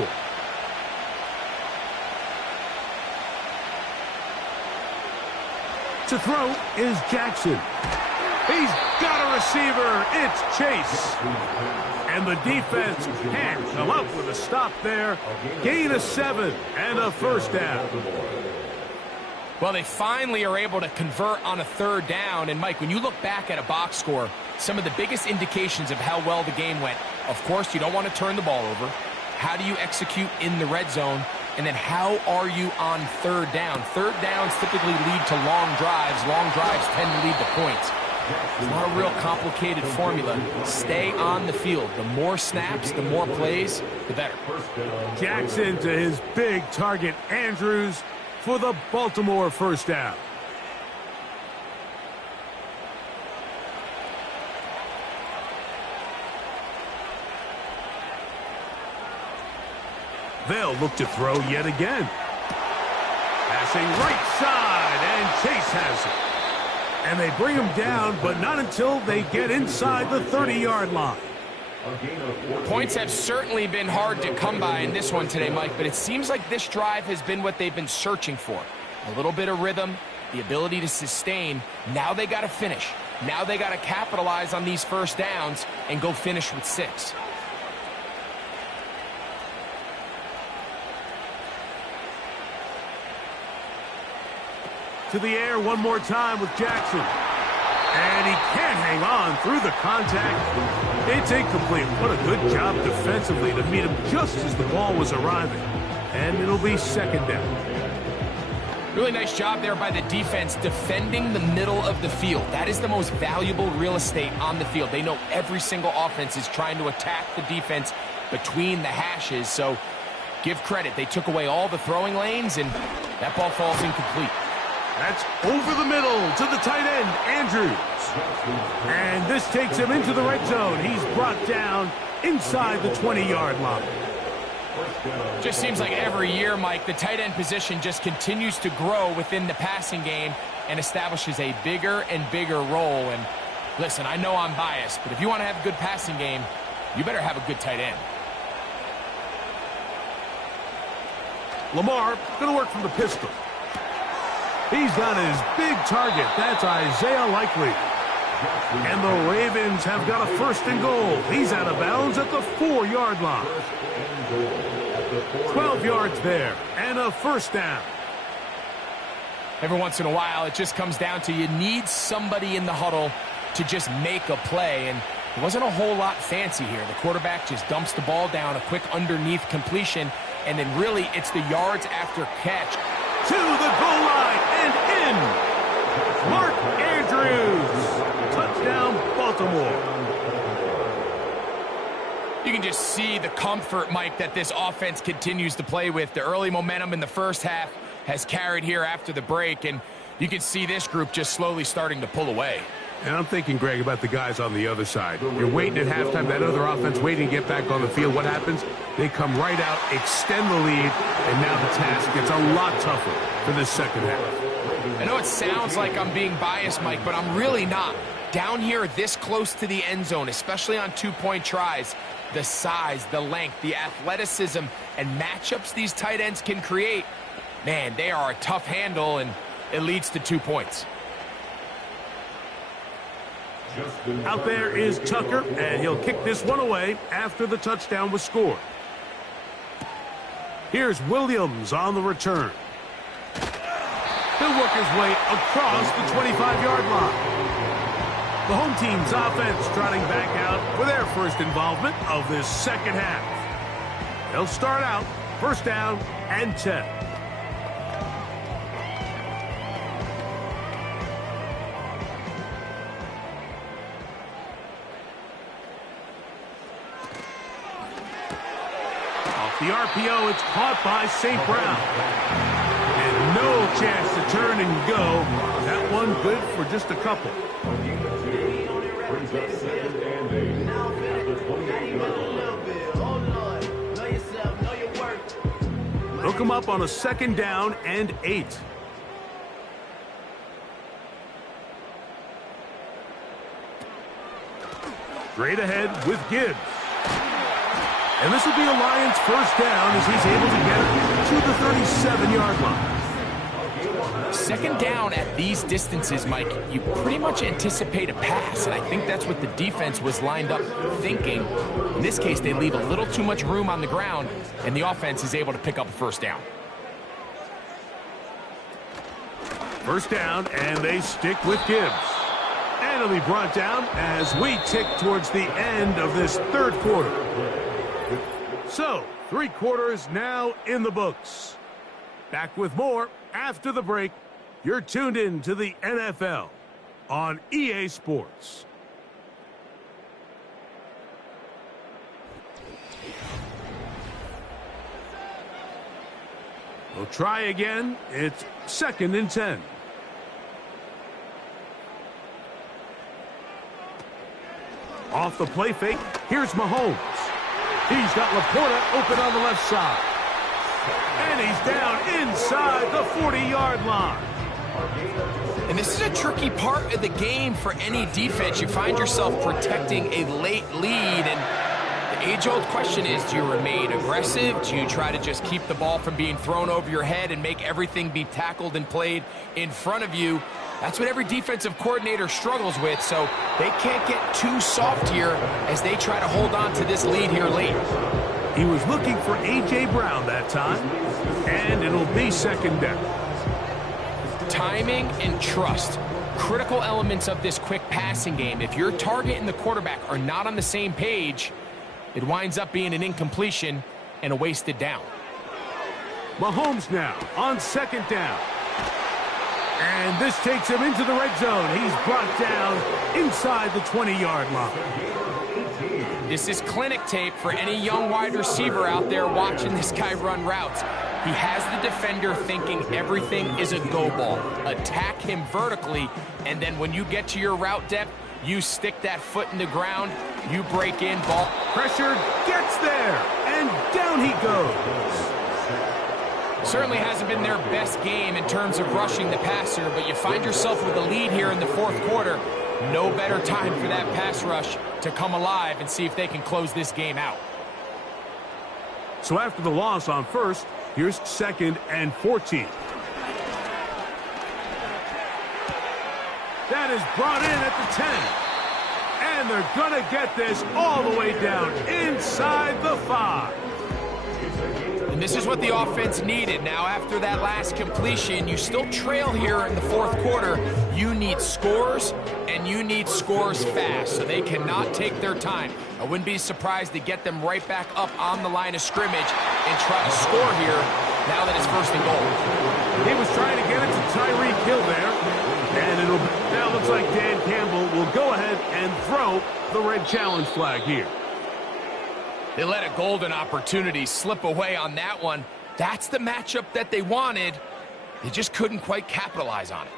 To throw is Jackson. He's got a receiver. It's Chase. And the defense can't come up with a stop there. Gain of 7 and a first down. Well, they finally are able to convert on a 3rd down. And, Mike, when you look back at a box score, some of the biggest indications of how well the game went, of course, you don't want to turn the ball over. How do you execute in the red zone? And then how are you on 3rd down? 3rd downs typically lead to long drives. Long drives tend to lead to points. It's not a real complicated formula. Stay on the field. The more snaps, the more plays, the better. Jackson to his big target, Andrews, for the Baltimore first down. They'll look to throw yet again. Passing right side, and Chase has it. And they bring him down, but not until they get inside the 30-yard line. Points have certainly been hard to come by in this one today, Mike, but it seems like this drive has been what they've been searching for. A little bit of rhythm, the ability to sustain. Now they got to finish. Now they got to capitalize on these first downs and go finish with 6. To the air one more time with Jackson. And he can't hang on through the contact. It's incomplete. What a good job defensively to meet him just as the ball was arriving. And it'll be second down. Really nice job there by the defense defending the middle of the field. That is the most valuable real estate on the field. They know every single offense is trying to attack the defense between the hashes. So give credit. They took away all the throwing lanes, and that ball falls incomplete. That's over the middle to the tight end, Andrews. And this takes him into the red zone. He's brought down inside the 20-yard line. Just seems like every year, Mike, the tight end position just continues to grow within the passing game and establishes a bigger and bigger role. And listen, I know I'm biased, but if you want to have a good passing game, you better have a good tight end. Lamar going to work from the pistol. He's got his big target. That's Isaiah Likely. And the Ravens have got a 1st and goal. He's out of bounds at the 4-yard line. 12 yards there and a first down. Every once in a while, it just comes down to you need somebody in the huddle to just make a play. And it wasn't a whole lot fancy here. The quarterback just dumps the ball down, a quick underneath completion, and then really it's the yards after catch. To the goal line and in. Mark Andrews. Touchdown, Baltimore. You can just see the comfort, Mike, that this offense continues to play with. The early momentum in the first half has carried here after the break, and you can see this group just slowly starting to pull away. And I'm thinking, Greg, about the guys on the other side. You're waiting at halftime, that other offense waiting to get back on the field. What happens? They come right out, extend the lead, and now the task gets a lot tougher for this second half. I know it sounds like I'm being biased, Mike, but I'm really not. Down here this close to the end zone, especially on two-point tries, the size, the length, the athleticism, and matchups these tight ends can create, man, they are a tough handle, and it leads to 2 points. Out there is Tucker, and he'll kick this one away after the touchdown was scored. Here's Williams on the return. He'll work his way across the 25-yard line. The home team's offense trotting back out for their first involvement of this second half. They'll start out first down and 10. Off the RPO, it's caught by St. Brown. And no chance to turn and go. That one good for just a couple. Hook him up on a second down and 8. Straight ahead with Gibbs. And this will be a Lions first down as he's able to get it to the 37-yard line. Second down at these distances, Mike, you pretty much anticipate a pass, and I think that's what the defense was lined up thinking. In this case, they leave a little too much room on the ground, and the offense is able to pick up a first down. First down, and they stick with Gibbs. And it'll be brought down as we tick towards the end of this third quarter. So, 3 quarters now in the books. Back with more after the break. You're tuned in to the NFL on EA Sports. We'll try again. It's 2nd and 10. Off the play fake, here's Mahomes. He's got Laporta open on the left side. And he's down inside the 40-yard line. And this is a tricky part of the game for any defense. You find yourself protecting a late lead, and the age-old question is, do you remain aggressive? Do you try to just keep the ball from being thrown over your head and make everything be tackled and played in front of you? That's what every defensive coordinator struggles with, so they can't get too soft here as they try to hold on to this lead here late. He was looking for A.J. Brown that time, and it'll be 2nd down. Timing and trust, critical elements of this quick passing game. If your target and the quarterback are not on the same page, it winds up being an incompletion and a wasted down. Mahomes now on 2nd down. And this takes him into the red zone. He's brought down inside the 20-yard line. This is clinic tape for any young wide receiver out there watching this guy run routes. He has the defender thinking everything is a go ball. Attack him vertically, and then when you get to your route depth, you stick that foot in the ground, you break in, ball. Pressure gets there, and down he goes. Certainly hasn't been their best game in terms of rushing the passer, but you find yourself with a lead here in the 4th quarter. No better time for that pass rush to come alive and see if they can close this game out. So after the loss on first, here's 2nd and 14. That is brought in at the 10. And they're going to get this all the way down inside the 5. And this is what the offense needed. Now, after that last completion, you still trail here in the 4th quarter. You need scores, and you need scores fast, so they cannot take their time. I wouldn't be surprised to get them right back up on the line of scrimmage and try to score here now that it's 1st and goal. He was trying to get it to Tyreek Hill there, and now looks like Dan Campbell will go ahead and throw the red challenge flag here. They let a golden opportunity slip away on that one. That's the matchup that they wanted. They just couldn't quite capitalize on it.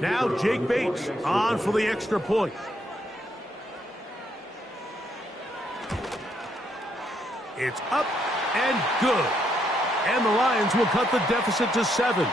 Now Jake Bates on for the extra point. It's up and good. And the Lions will cut the deficit to 7.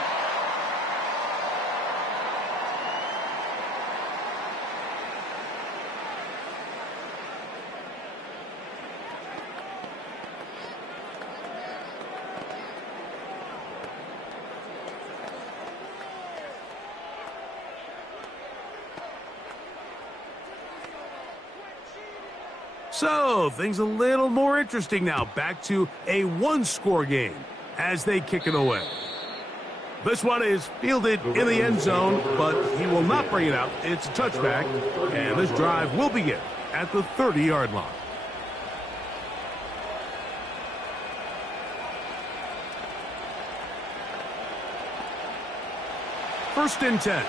So, things a little more interesting now. Back to a one-score game as they kick it away. This one is fielded in the end zone, but he will not bring it out. It's a touchback, and this drive will begin at the 30-yard line. First and 10.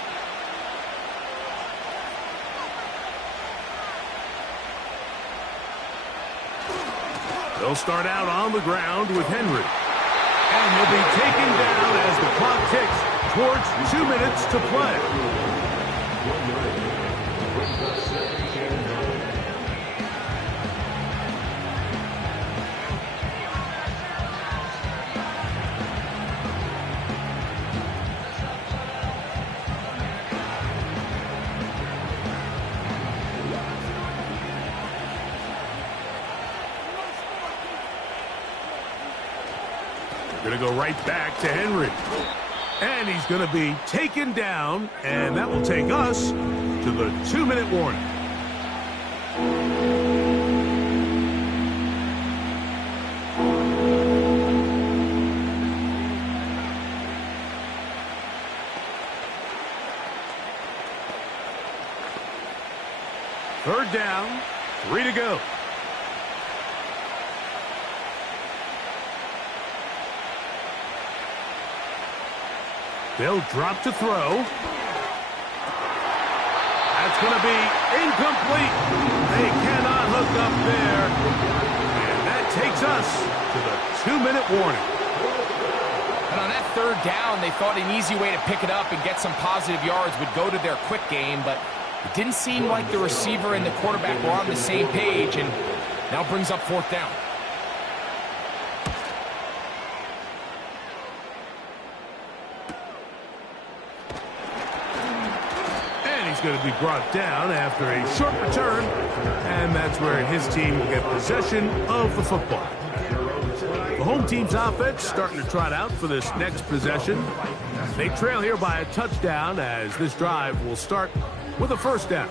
They'll start out on the ground with Henry. And he'll be taken down as the clock ticks towards 2 minutes to play. Going to go right back to Henry. And he's going to be taken down, and that will take us to the 2-minute warning. Third down, 3 to go. They'll drop to throw. That's going to be incomplete. They cannot hook up there. And that takes us to the 2-minute warning. And on that third down, they thought an easy way to pick it up and get some positive yards would go to their quick game, but it didn't seem like the receiver and the quarterback were on the same page, and now brings up fourth down. Going to be brought down after a short return, and that's where his team will get possession of the football. The home team's offense starting to trot out for this next possession. They trail here by a touchdown as this drive will start with a first down.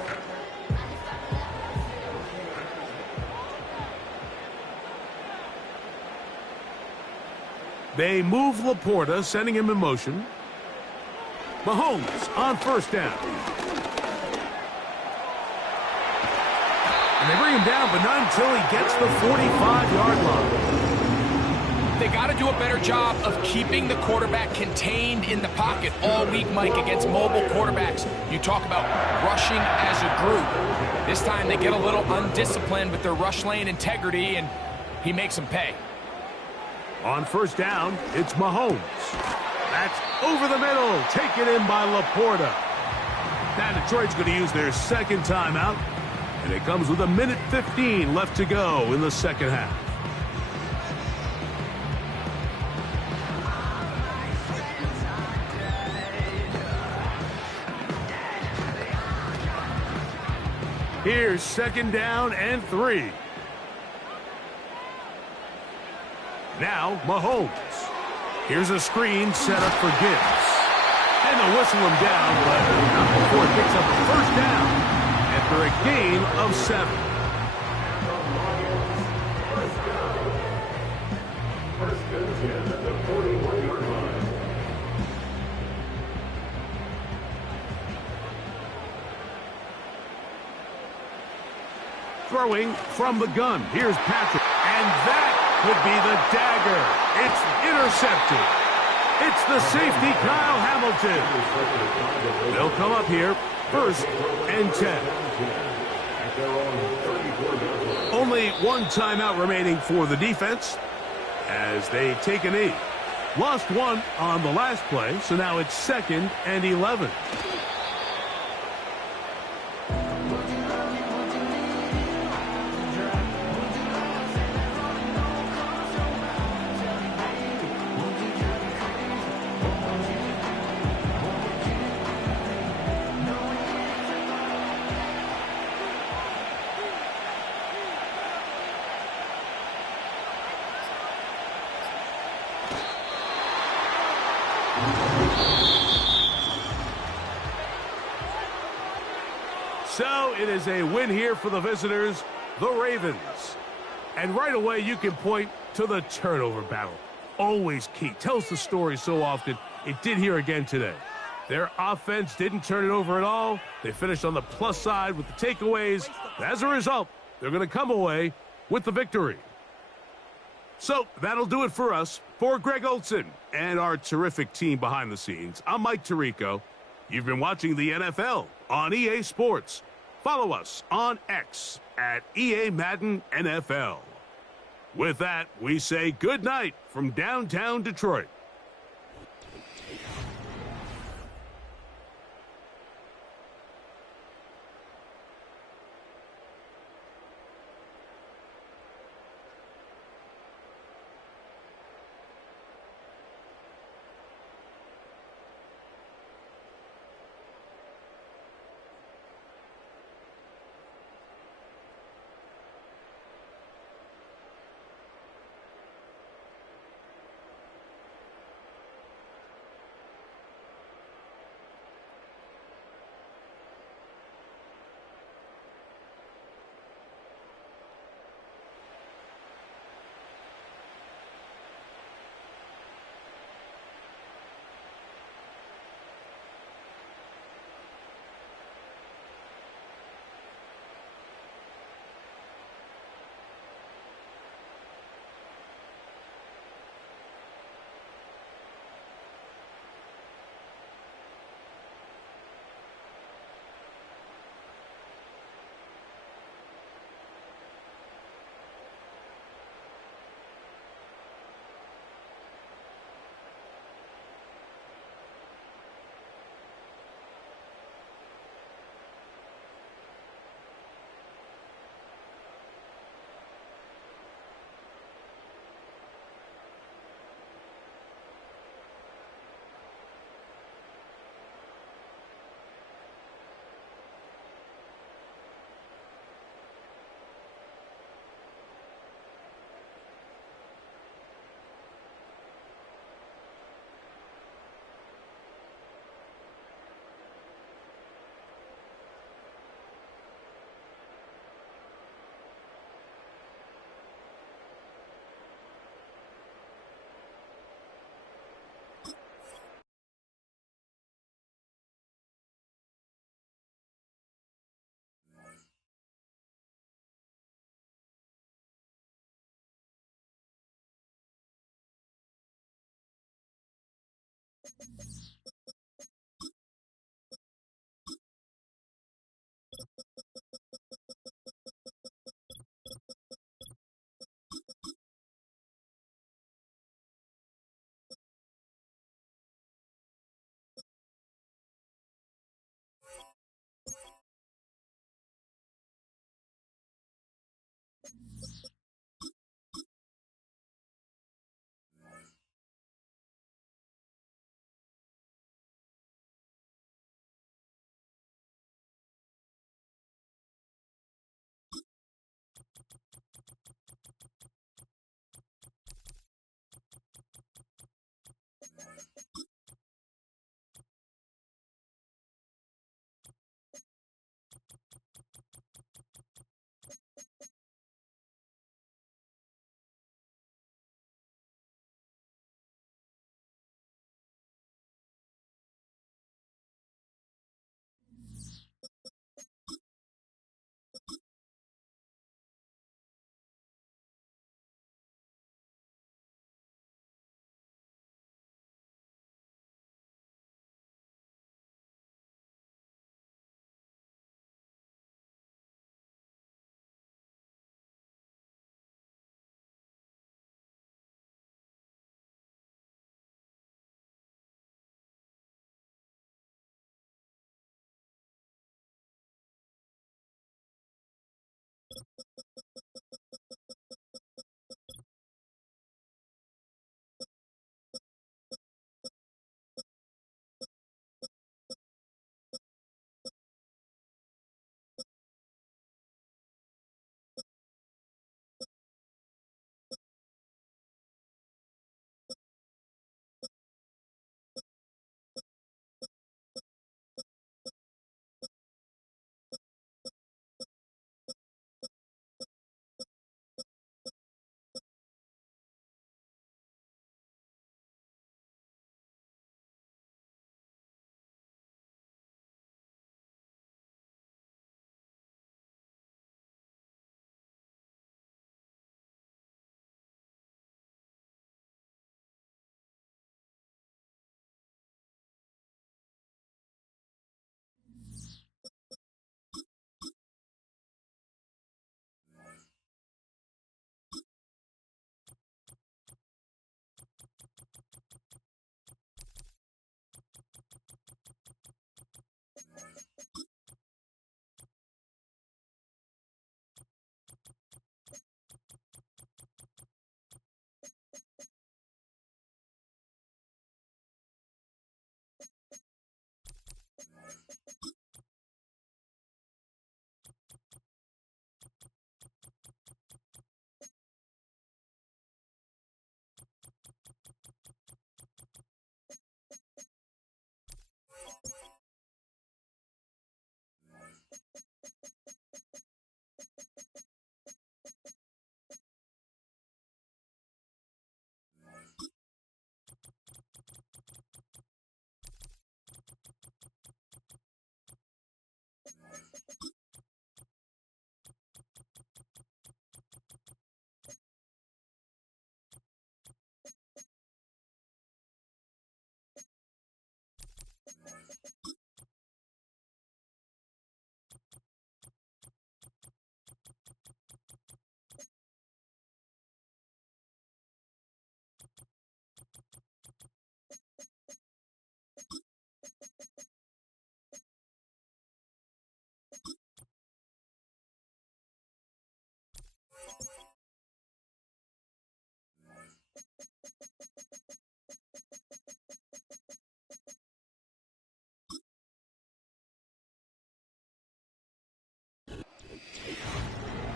They move Laporta, sending him in motion. Mahomes on first down. And they bring him down, but not until he gets the 45-yard line. They got to do a better job of keeping the quarterback contained in the pocket all week, Mike, against mobile quarterbacks. You talk about rushing as a group. This time they get a little undisciplined with their rush lane integrity, and he makes them pay. On first down, it's Mahomes. That's over the middle, taken in by Laporta. Now Detroit's going to use their second timeout. And it comes with 1:15 left to go in the second half. Here's second down and 3. Now Mahomes. Here's a screen set up for Gibbs. And they'll whistle him down, but not before it picks up a first down. After a gain of 7. Throwing from the gun. Here's Patrick. And that could be the dagger. It's intercepted. It's the safety, Kyle Hamilton. They'll come up here, 1st and 10. Only one timeout remaining for the defense as they take a knee. Lost one on the last play, so now it's 2nd and 11. So it is a win here for the visitors, the Ravens. And right away you can point to the turnover battle. Always key. Tells the story so often. It did here again today. Their offense didn't turn it over at all. They finished on the plus side with the takeaways. As a result, they're going to come away with the victory. So that'll do it for us. For Greg Olson and our terrific team behind the scenes, I'm Mike Tirico. You've been watching the NFL on EA Sports. Follow us on X at EA Madden NFL. With that, we say good night from downtown Detroit.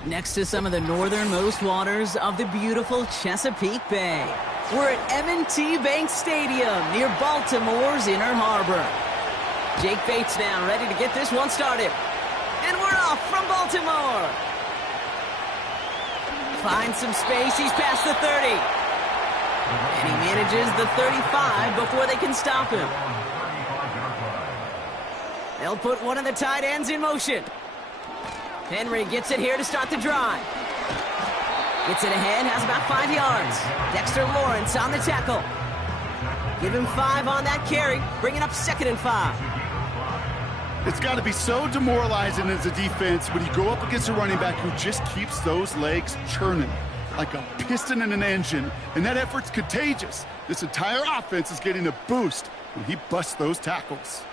Next to some of the northernmost waters of the beautiful Chesapeake Bay, we're at M&T Bank Stadium near Baltimore's Inner Harbor. Jake Bates now ready to get this one started. And we're off from Baltimore. Finds some space, he's past the 30. And he manages the 35 before they can stop him. They'll put one of the tight ends in motion. Henry gets it here to start the drive. Gets it ahead, has about 5 yards. Dexter Lawrence on the tackle. Give him 5 on that carry, bringing up 2nd and 5. It's got to be so demoralizing as a defense when you go up against a running back who just keeps those legs churning like a piston in an engine, and that effort's contagious. This entire offense is getting a boost when he busts those tackles.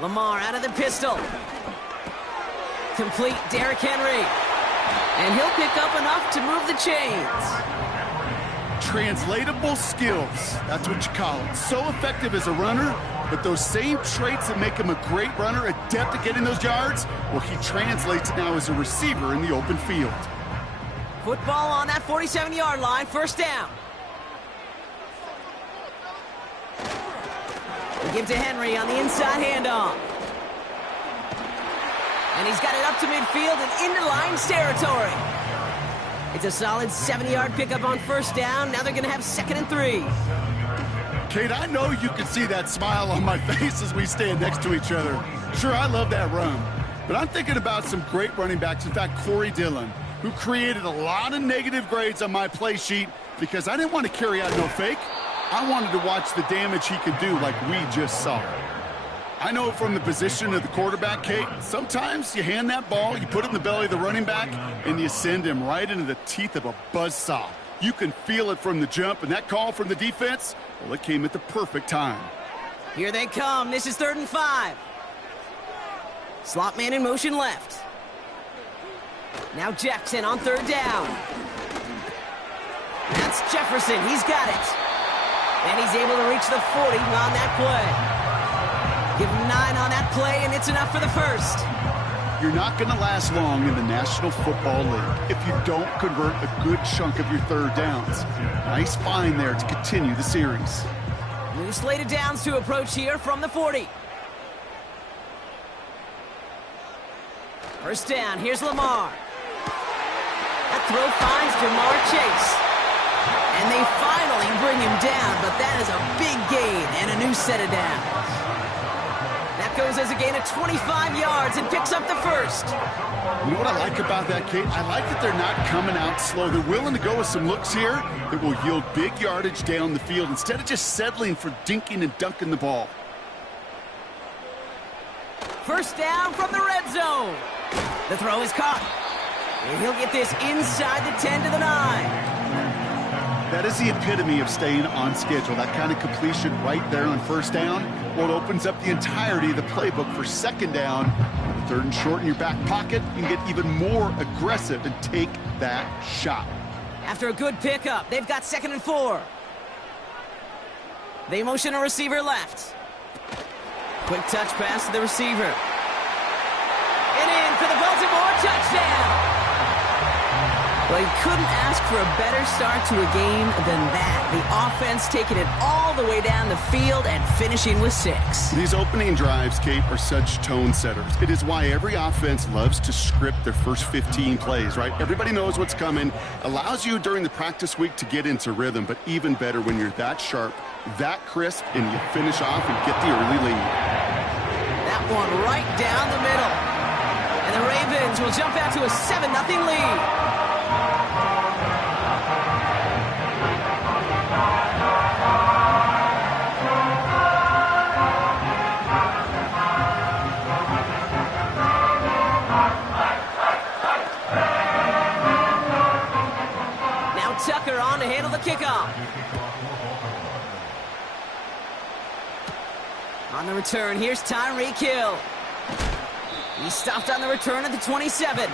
Lamar out of the pistol. Complete Derrick Henry. And he'll pick up enough to move the chains. Translatable skills, that's what you call it. So effective as a runner, but those same traits that make him a great runner, adept at getting those yards, well, he translates it now as a receiver in the open field. Football on that 47-yard line, 1st down. We give to Henry on the inside handoff. And he's got it up to midfield and into Lions territory. It's a solid 70-yard pickup on 1st down. Now they're going to have 2nd and 3. Kate, I know you can see that smile on my face as we stand next to each other. Sure, I love that run. But I'm thinking about some great running backs. In fact, Corey Dillon, who created a lot of negative grades on my play sheet because I didn't want to carry out no fake. I wanted to watch the damage he could do like we just saw. I know from the position of the quarterback, Kate, sometimes you hand that ball, you put it in the belly of the running back, and you send him right into the teeth of a buzzsaw. You can feel it from the jump, and that call from the defense, well, it came at the perfect time. Here they come. This is 3rd and 5. Slot man in motion left. Now Jackson on 3rd down. That's Jefferson. He's got it. And he's able to reach the 40 on that play. Give him 9 on that play, and it's enough for the 1st. You're not going to last long in the National Football League if you don't convert a good chunk of your 3rd downs. Nice find there to continue the series. New slate of downs to approach here from the 40. 1st down, here's Lamar. That throw finds Jamar Chase. And they finally bring him down, but that is a big gain and a new set of downs. That goes as a gain of 25 yards and picks up the 1st. You know what I like about that, Kate? I like that they're not coming out slow. They're willing to go with some looks here that will yield big yardage down the field instead of just settling for dinking and dunking the ball. 1st down from the red zone. The throw is caught. And he'll get this inside the 10 to the 9. That is the epitome of staying on schedule. That kind of completion right there on first down, well, it opens up the entirety of the playbook for second down. Third and short in your back pocket, you can get even more aggressive and take that shot. After a good pickup, they've got 2nd and 4. They motion a receiver left. Quick touch pass to the receiver. And in for the Baltimore touchdown. Well, you couldn't ask for a better start to a game than that. The offense taking it all the way down the field and finishing with 6. These opening drives, Kate, are such tone setters. It is why every offense loves to script their first 15 plays, right? Everybody knows what's coming. Allows you during the practice week to get into rhythm, but even better when you're that sharp, that crisp, and you finish off and get the early lead. That one right down the middle. And the Ravens will jump out to a 7-0 lead. Tucker on to handle the kickoff. On the return, here's Tyreek Hill. He stopped on the return at the 27.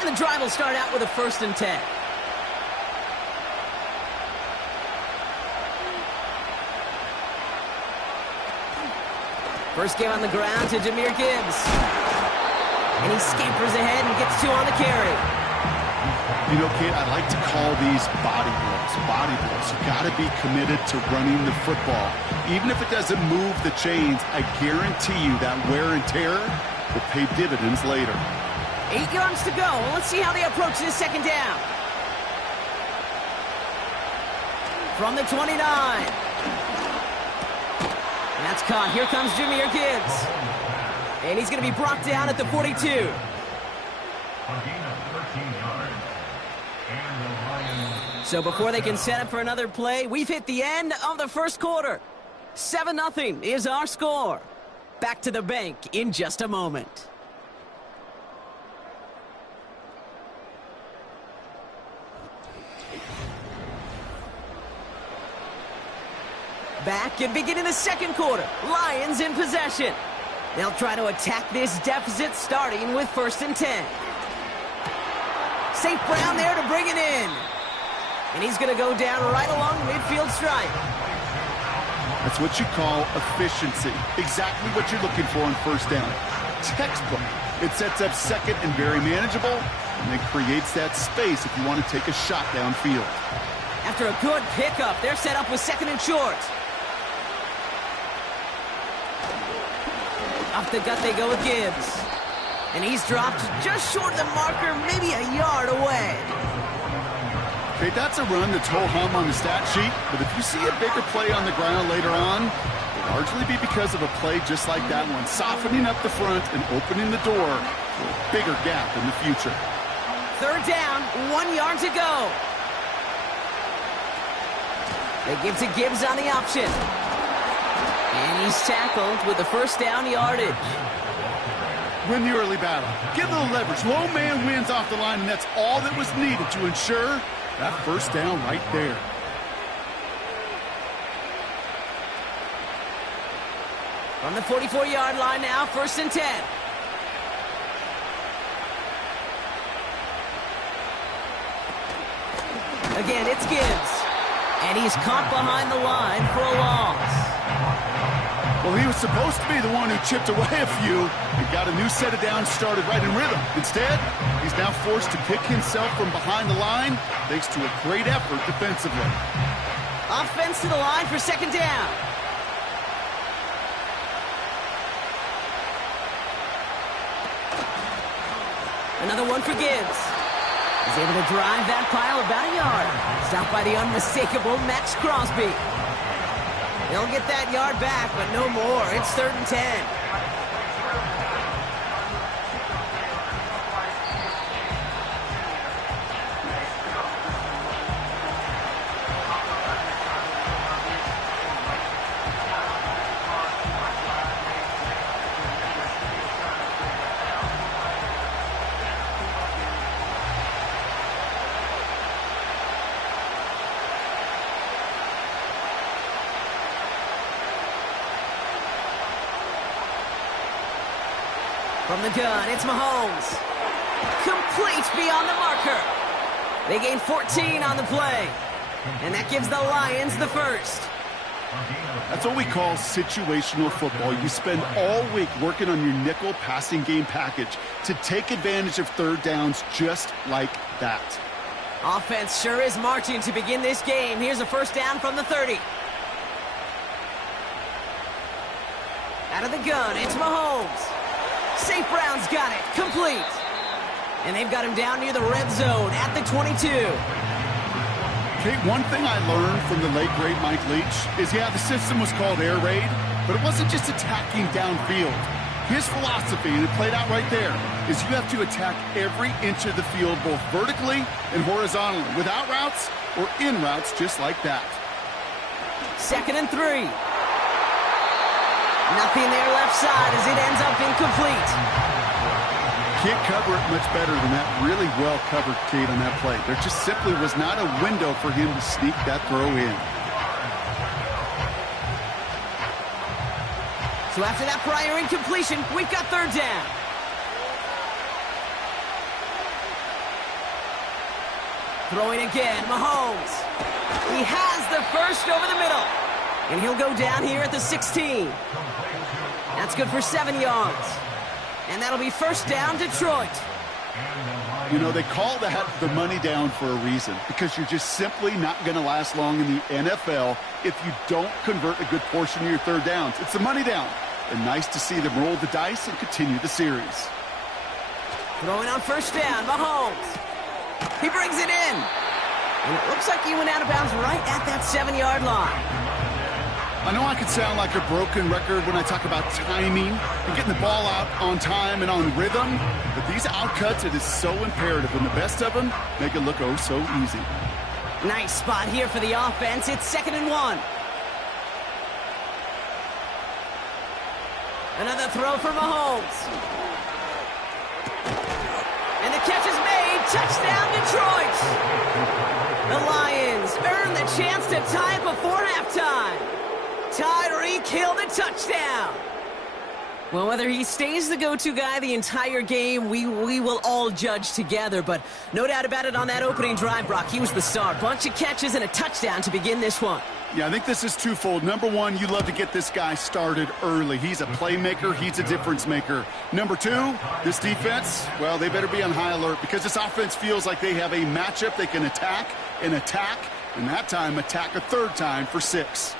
And the drive will start out with a 1st and 10. First game on the ground to Jahmyr Gibbs. And he scampers ahead and gets 2 on the carry. You know, Kate, I like to call these body blows. Body blows. You got to be committed to running the football. Even if it doesn't move the chains, I guarantee you that wear and tear will pay dividends later. 8 yards to go. Let's see how they approach this 2nd down. From the 29. That's caught. Here comes Jahmyr Gibbs. And he's going to be brought down at the 42. So before they can set up for another play, we've hit the end of the first quarter. 7-0 is our score. Back to the bank in just a moment. Back and beginning the 2nd quarter. Lions in possession. They'll try to attack this deficit starting with 1st and 10. St. Brown there to bring it in. And he's going to go down right along the midfield stripe. That's what you call efficiency. Exactly what you're looking for on 1st down. Textbook. It sets up 2nd and very manageable, and then creates that space if you want to take a shot downfield. After a good pickup, they're set up with 2nd and short. Off the gut they go with Gibbs. And he's dropped just short of the marker, maybe a yard away. Okay, that's a run that's ho-hum on the stat sheet, but if you see a bigger play on the ground later on, it'll largely be because of a play just like that one, softening up the front and opening the door for a bigger gap in the future. 3rd down, 1 yard to go. They give to Gibbs on the option. And he's tackled with the 1st down yardage. Win the early battle. Get a little leverage. Low man wins off the line, and that's all that was needed to ensure that 1st down right there. From the 44-yard line now, 1st and 10. Again, it's Gibbs. And he's caught behind the line for a loss. Well, he was supposed to be the one who chipped away a few and got a new set of downs started right in rhythm. Instead, he's now forced to pick himself from behind the line thanks to a great effort defensively. Offense to the line for 2nd down. Another one for Gibbs. He's able to drive that pile about a yard. Stopped by the unmistakable Max Crosby. They'll get that yard back, but no more. It's 3rd and 10. From the gun, it's Mahomes. Complete beyond the marker. They gain 14 on the play. And that gives the Lions the first. That's what we call situational football. You spend all week working on your nickel passing game package to take advantage of third downs just like that. Offense sure is marching to begin this game. Here's a first down from the 30. Out of the gun, it's Mahomes. St. Brown's got it, complete. And they've got him down near the red zone at the 22. Okay, one thing I learned from the late, great Mike Leach is, yeah, the system was called air raid, but it wasn't just attacking downfield. His philosophy, and it played out right there, is you have to attack every inch of the field, both vertically and horizontally, without routes or in routes, just like that. 2nd and 3. Nothing there left side as it ends up incomplete. Can't cover it much better than that. Really well covered, Kate, on that play. There just simply was not a window for him to sneak that throw in. So after that prior incompletion, we've got third down. Throwing again, Mahomes. He has the first over the middle. And he'll go down here at the 16. That's good for 7 yards. And that'll be first down, Detroit. You know, they call that the money down for a reason, because you're just simply not going to last long in the NFL if you don't convert a good portion of your third downs. It's the money down. And nice to see them roll the dice and continue the series. Throwing on first down, Mahomes. He brings it in. And it looks like he went out of bounds right at that 7-yard line. I know I could sound like a broken record when I talk about timing and getting the ball out on time and on rhythm, but these outcuts, it is so imperative, and the best of them make it look oh so easy. Nice spot here for the offense. It's 2nd and 1. Another throw for Mahomes. And the catch is made. Touchdown, Detroit. The Lions earn the chance to tie it before halftime. Tyreek Hill the touchdown. Well, whether he stays the go-to guy the entire game, we will all judge together. But no doubt about it, on that opening drive, Brock, he was the star. Bunch of catches and a touchdown to begin this one. Yeah, I think this is twofold. Number one, you love to get this guy started early. He's a playmaker. He's a difference maker. Number two, this defense, well, they better be on high alert, because this offense feels like they have a matchup they can attack, and that time attack a third time for 6.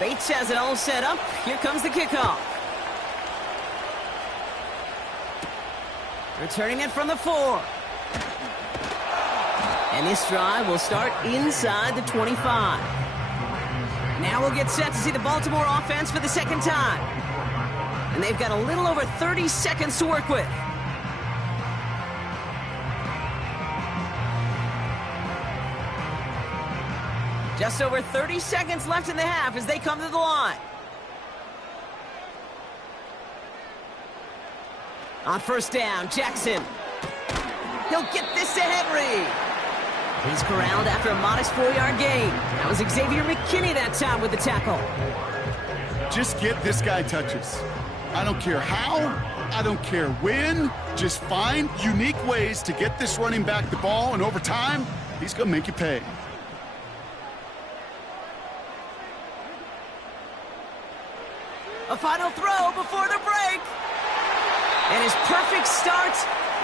Bates has it all set up. Here comes the kickoff. Returning it from the 4. And this drive will start inside the 25. Now we'll get set to see the Baltimore offense for the second time. And they've got a little over 30 seconds to work with. Just over 30 seconds left in the half as they come to the line. On first down, Jackson. He'll get this to Henry. He's corralled after a modest 4-yard gain. That was Xavier McKinney that time with the tackle. Just get this guy touches. I don't care how, I don't care when. Just find unique ways to get this running back the ball, and over time, he's going to make you pay. A final throw before the break. And his perfect start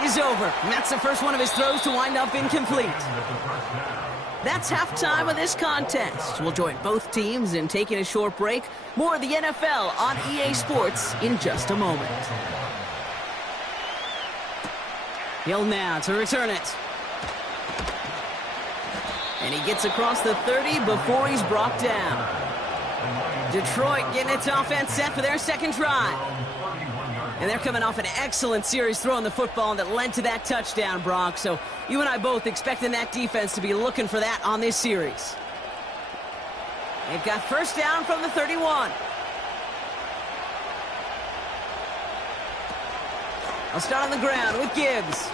is over. And that's the first one of his throws to wind up incomplete. That's halftime of this contest. We'll join both teams in taking a short break. More of the NFL on EA Sports in just a moment. Hill now to return it. And he gets across the 30 before he's brought down. Detroit getting its offense set for their second drive. And they're coming off an excellent series throwing the football that led to that touchdown, Brock. So you and I both expecting that defense to be looking for that on this series. They've got first down from the 31. I'll start on the ground with Gibbs.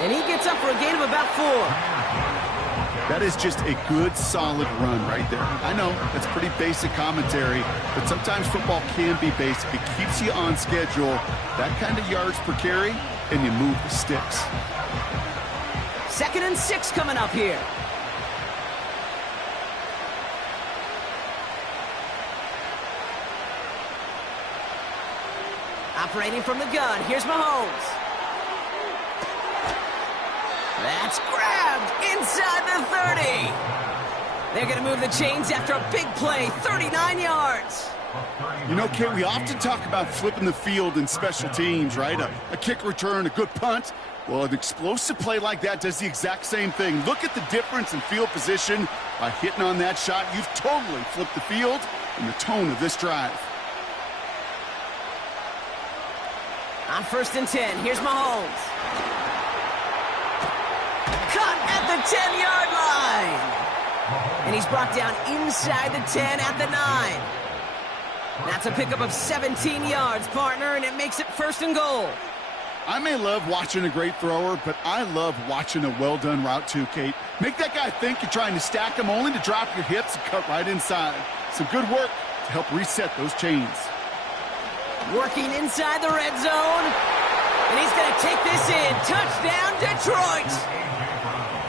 And he gets up for a gain of about 4. That is just a good, solid run right there. I know, that's pretty basic commentary, but sometimes football can be basic. It keeps you on schedule, that kind of yards per carry, and you move the sticks. 2nd and 6 coming up here. Operating from the gun, here's Mahomes. That's grabbed inside the 30. They're going to move the chains after a big play, 39 yards. You know, Kate, we often talk about flipping the field in special teams, right? A kick return, a good punt. Well, an explosive play like that does the exact same thing. Look at the difference in field position. By hitting on that shot, you've totally flipped the field and the tone of this drive. On 1st and 10, here's Mahomes. Cut at the 10-yard line. And he's brought down inside the 10 at the 9. That's a pickup of 17 yards, partner, and it makes it 1st and goal. I may love watching a great thrower, but I love watching a well-done route too, Kate. Make that guy think you're trying to stack him only to drop your hips and cut right inside. Some good work to help reset those chains. Working inside the red zone. And he's going to take this in. Touchdown, Detroit!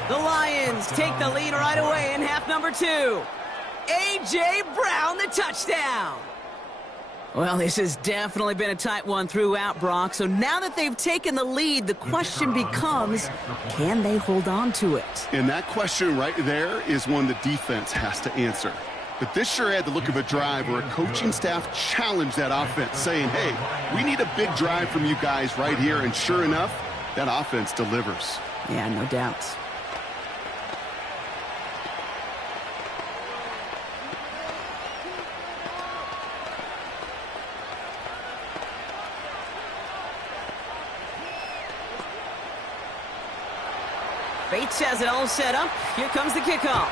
The Lions take the lead right away in half number 2. A.J. Brown, the touchdown. Well, this has definitely been a tight one throughout, Brock. So now that they've taken the lead, the question becomes, can they hold on to it? And that question right there is one the defense has to answer. But this sure had the look of a drive where a coaching staff challenged that offense, saying, hey, we need a big drive from you guys right here. And sure enough, that offense delivers. Yeah, no doubt. Bates has it all set up. Here comes the kickoff.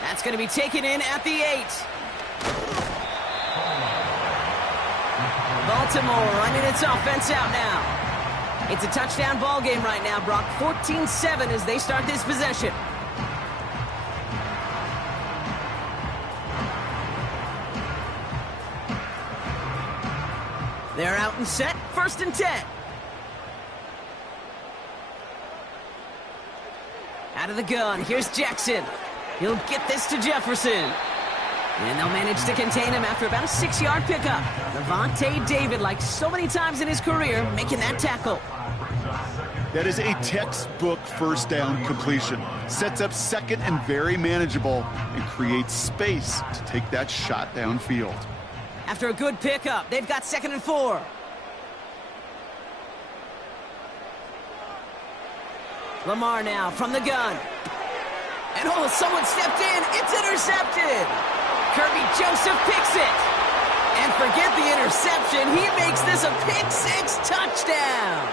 That's going to be taken in at the 8. Baltimore running its offense out now. It's a touchdown ball game right now, Brock. 14-7 as they start this possession. They're out and set. 1st and 10. Out of the gun. Here's Jackson. He'll get this to Jefferson. And they'll manage to contain him after about a 6-yard pickup. Levante David, like so many times in his career, making that tackle. That is a textbook first down completion. Sets up 2nd and very manageable and creates space to take that shot downfield. After a good pickup, they've got 2nd and 4. Lamar now from the gun. And oh, someone stepped in. It's intercepted. Kirby Joseph picks it. And forget the interception. He makes this a pick-6 touchdown.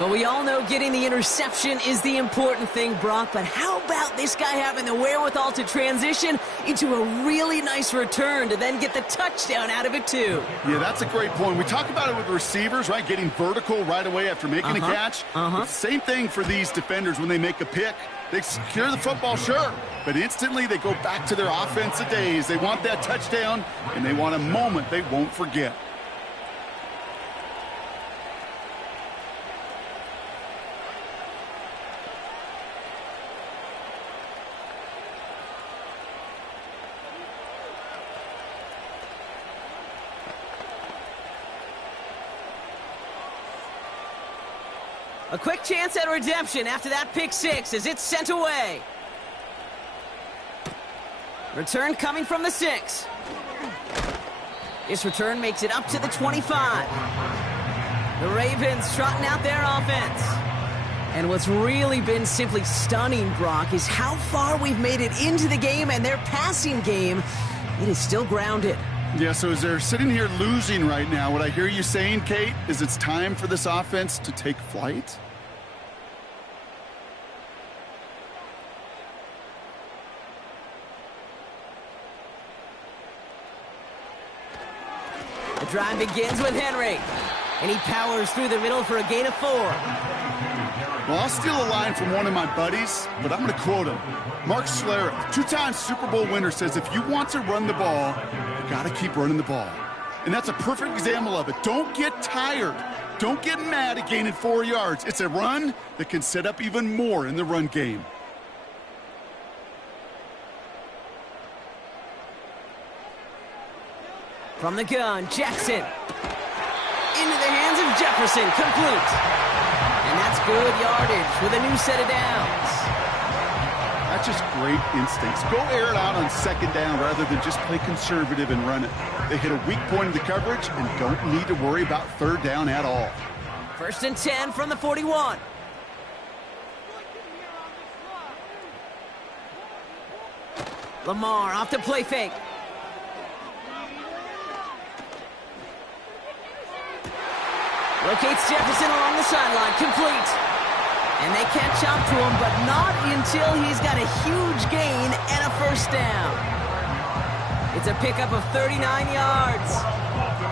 But we all know getting the interception is the important thing, Brock. But how about this guy having the wherewithal to transition into a really nice return to then get the touchdown out of it, too? Yeah, that's a great point. We talk about it with receivers, right? Getting vertical right away after making a catch. Same thing for these defenders when they make a pick. They secure the football, sure, but instantly they go back to their offensive days. They want that touchdown, and they want a moment they won't forget. A quick chance at redemption after that pick-6 as it's sent away. Return coming from the 6. This return makes it up to the 25. The Ravens trotting out their offense. And what's really been simply stunning, Brock, is how far we've made it into the game, and their passing game, it is still grounded. Yeah, so as they're sitting here losing right now, what I hear you saying, Kate, is it's time for this offense to take flight? The drive begins with Henry. And he powers through the middle for a gain of 4. Well, I'll steal a line from one of my buddies, but I'm going to quote him. Mark Schlereth, two-time Super Bowl winner, says if you want to run the ball, you got to keep running the ball. And that's a perfect example of it. Don't get tired. Don't get mad at gaining 4 yards. It's a run that can set up even more in the run game. From the gun, Jackson. Into the hands of Jefferson, complete. And that's good yardage with a new set of downs. That's just great instincts. Go air it out on second down rather than just play conservative and run it. They hit a weak point in the coverage and don't need to worry about third down at all. 1st and 10 from the 41. Lamar off the play fake. Locates Jefferson along the sideline, complete. And they catch up to him, but not until he's got a huge gain and a 1st down. It's a pickup of 39 yards.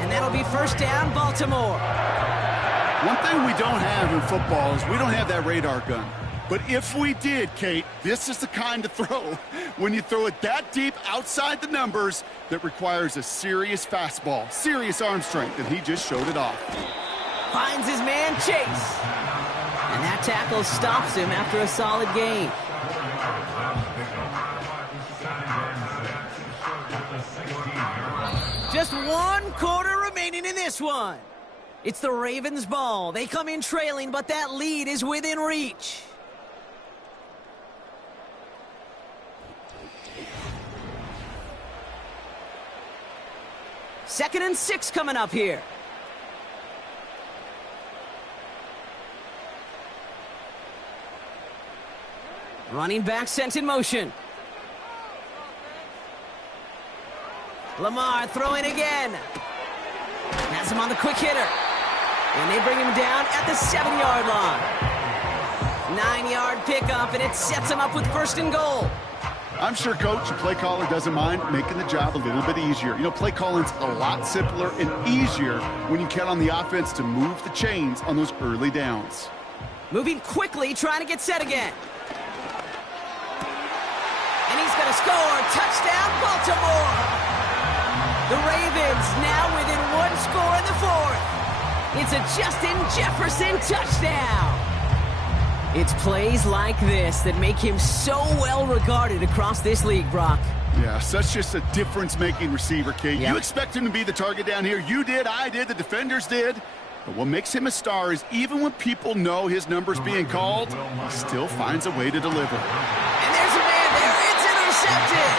And that'll be 1st down, Baltimore. One thing we don't have in football is we don't have that radar gun. But if we did, Kate, this is the kind of throw, when you throw it that deep outside the numbers, that requires a serious fastball, serious arm strength, and he just showed it off. Finds his man, Chase. And that tackle stops him after a solid gain. Just 1 quarter remaining in this one. It's the Ravens' ball. They come in trailing, but that lead is within reach. Second and 6 coming up here. Running back sent in motion. Lamar throwing again. Has him on the quick hitter. And they bring him down at the 7-yard line. 9-yard pickup, and it sets him up with 1st and goal. I'm sure Coach, the play caller, doesn't mind making the job a little bit easier. You know, play calling's a lot simpler and easier when you count on the offense to move the chains on those early downs. Moving quickly, trying to get set again. And he's going to score. Touchdown, Baltimore. The Ravens now within 1 score in the 4th. It's a Justin Jefferson touchdown. It's plays like this that make him so well regarded across this league, Brock. Yeah, such just a difference-making receiver, Kate. Yep. You expect him to be the target down here. You did, I did, the defenders did. But what makes him a star is even when people know his number's being called, he still finds a way to deliver. And there's a man there. It's intercepted.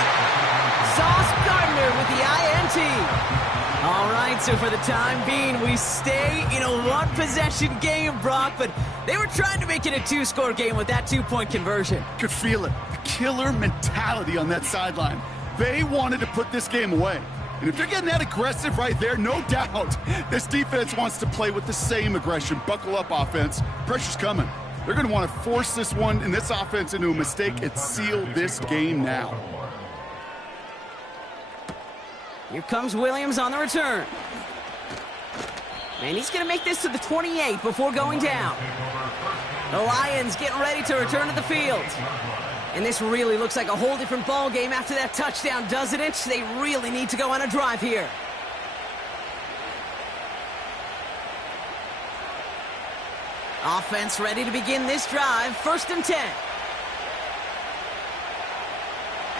Sauce Gardner with the INT. All right, so for the time being, we stay in a 1-possession game, Brock, but they were trying to make it a 2-score game with that 2-point conversion. Could feel it. The killer mentality on that sideline. They wanted to put this game away. And if they're getting that aggressive right there, no doubt, this defense wants to play with the same aggression. Buckle up, offense. Pressure's coming. They're going to want to force this one and this offense into a mistake and seal this game now. Here comes Williams on the return. And he's going to make this to the 28 before going down. The Lions getting ready to return to the field. And this really looks like a whole different ball game after that touchdown, doesn't it? They really need to go on a drive here. Offense ready to begin this drive. 1st and 10.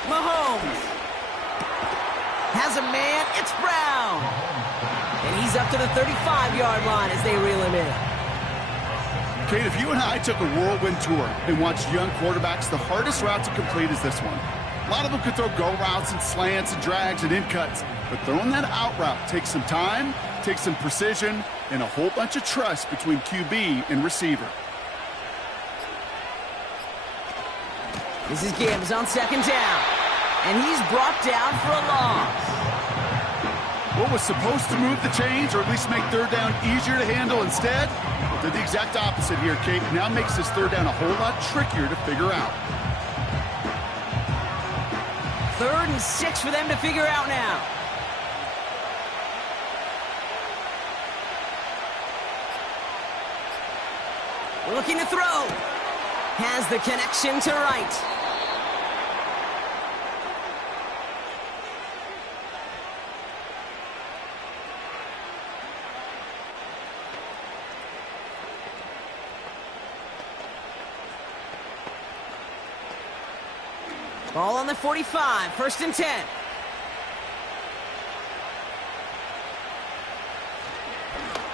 Mahomes has a man. It's Brown. And he's up to the 35-yard line as they reel him in. Kate, if you and I took a whirlwind tour and watched young quarterbacks, the hardest route to complete is this one. A lot of them could throw go routes and slants and drags and in cuts, but throwing that out route takes some time, takes some precision, and a whole bunch of trust between QB and receiver. This is Gibbs on 2nd down, and he's brought down for a loss. What was supposed to move the chains or at least make 3rd down easier to handle instead? Well, did the exact opposite here, Kate. Now makes this 3rd down a whole lot trickier to figure out. 3rd and 6 for them to figure out now. Looking to throw. Has the connection to right. Ball on the 45, 1st and 10.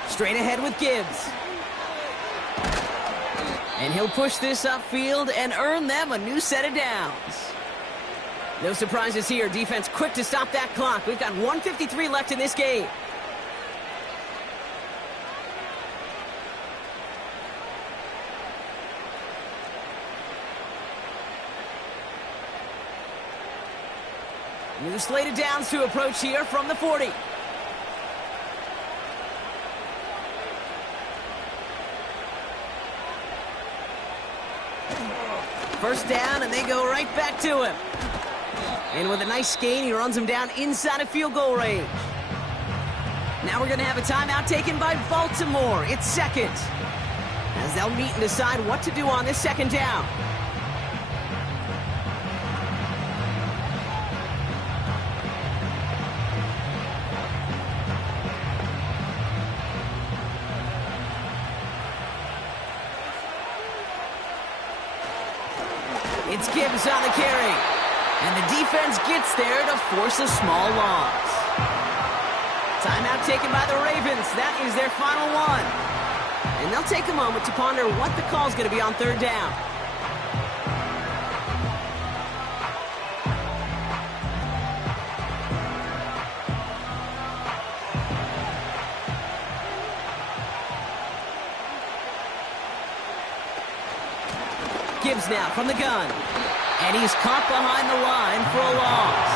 Straight ahead with Gibbs. And he'll push this upfield and earn them a new set of downs. No surprises here. Defense quick to stop that clock. We've got 1:53 left in this game. New slate of downs to approach here from the 40. First down, and they go right back to him. And with a nice gain, he runs him down inside of field goal range. Now we're going to have a timeout taken by Baltimore. It's second, as they'll meet and decide what to do on this second down. It's Gibbs on the carry. And the defense gets there to force a small loss. Timeout taken by the Ravens. That is their final one. And they'll take a moment to ponder what the call's going to be on 3rd down. Gibbs now from the gun. And he's caught behind the line for a loss.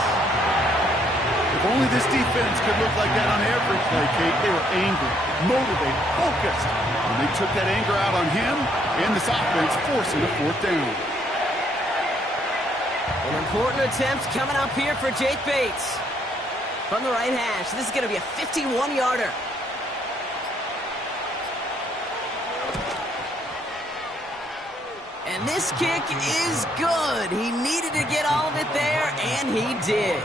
If only this defense could look like that on every play, Kate. They were angry, motivated, focused. And they took that anger out on him and this offense, forcing a 4th down. An important attempt coming up here for Jake Bates. From the right hash, this is going to be a 51-yarder. And this kick is good. He needed to get all of it there, and he did.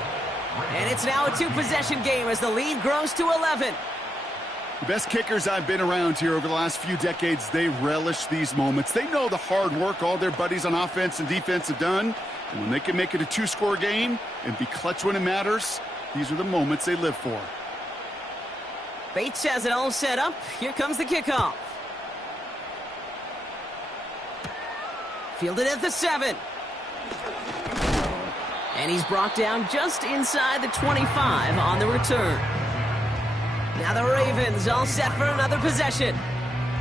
And it's now a 2-possession game as the lead grows to 11. The best kickers I've been around here over the last few decades, they relish these moments. They know the hard work all their buddies on offense and defense have done. And when they can make it a 2-score game and be clutch when it matters, these are the moments they live for. Bates has it all set up. Here comes the kickoff. Fielded at the 7. And he's brought down just inside the 25 on the return. Now the Ravens all set for another possession.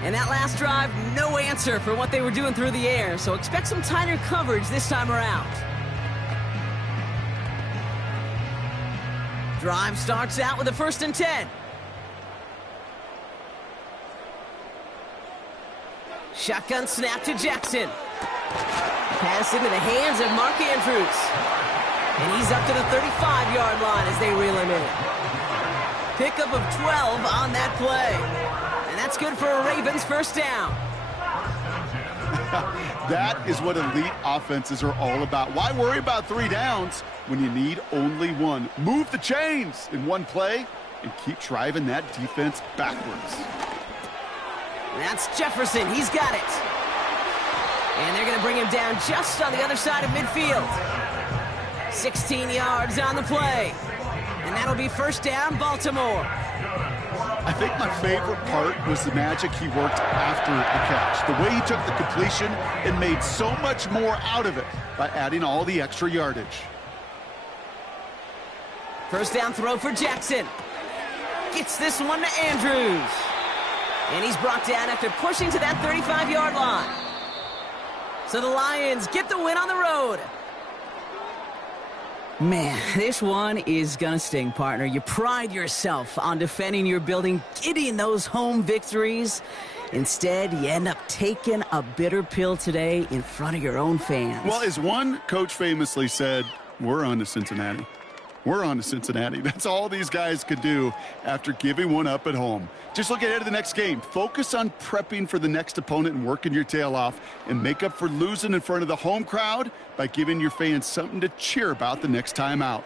And that last drive, no answer for what they were doing through the air. So expect some tighter coverage this time around. Drive starts out with a 1st and 10. Shotgun snap to Jackson. Pass into the hands of Mark Andrews. And he's up to the 35-yard line as they reel him in. Pickup of 12 on that play. And that's good for a Ravens 1st down. That is what elite offenses are all about. Why worry about 3 downs when you need only 1? Move the chains in 1 play and keep driving that defense backwards. That's Jefferson. He's got it. And they're going to bring him down just on the other side of midfield. 16 yards on the play. And that'll be 1st down, Baltimore. I think my favorite part was the magic he worked after the catch. The way he took the completion and made so much more out of it by adding all the extra yardage. 1st down throw for Jackson. Gets this one to Andrews. And he's brought down after pushing to that 35-yard line. So the Lions get the win on the road. Man, this one is going to sting, partner. You pride yourself on defending your building, getting those home victories. Instead, you end up taking a bitter pill today in front of your own fans. Well, as one coach famously said, we're on to Cincinnati. We're on to Cincinnati. That's all these guys could do after giving one up at home. Just look ahead to the next game. Focus on prepping for the next opponent and working your tail off, and make up for losing in front of the home crowd by giving your fans something to cheer about the next time out.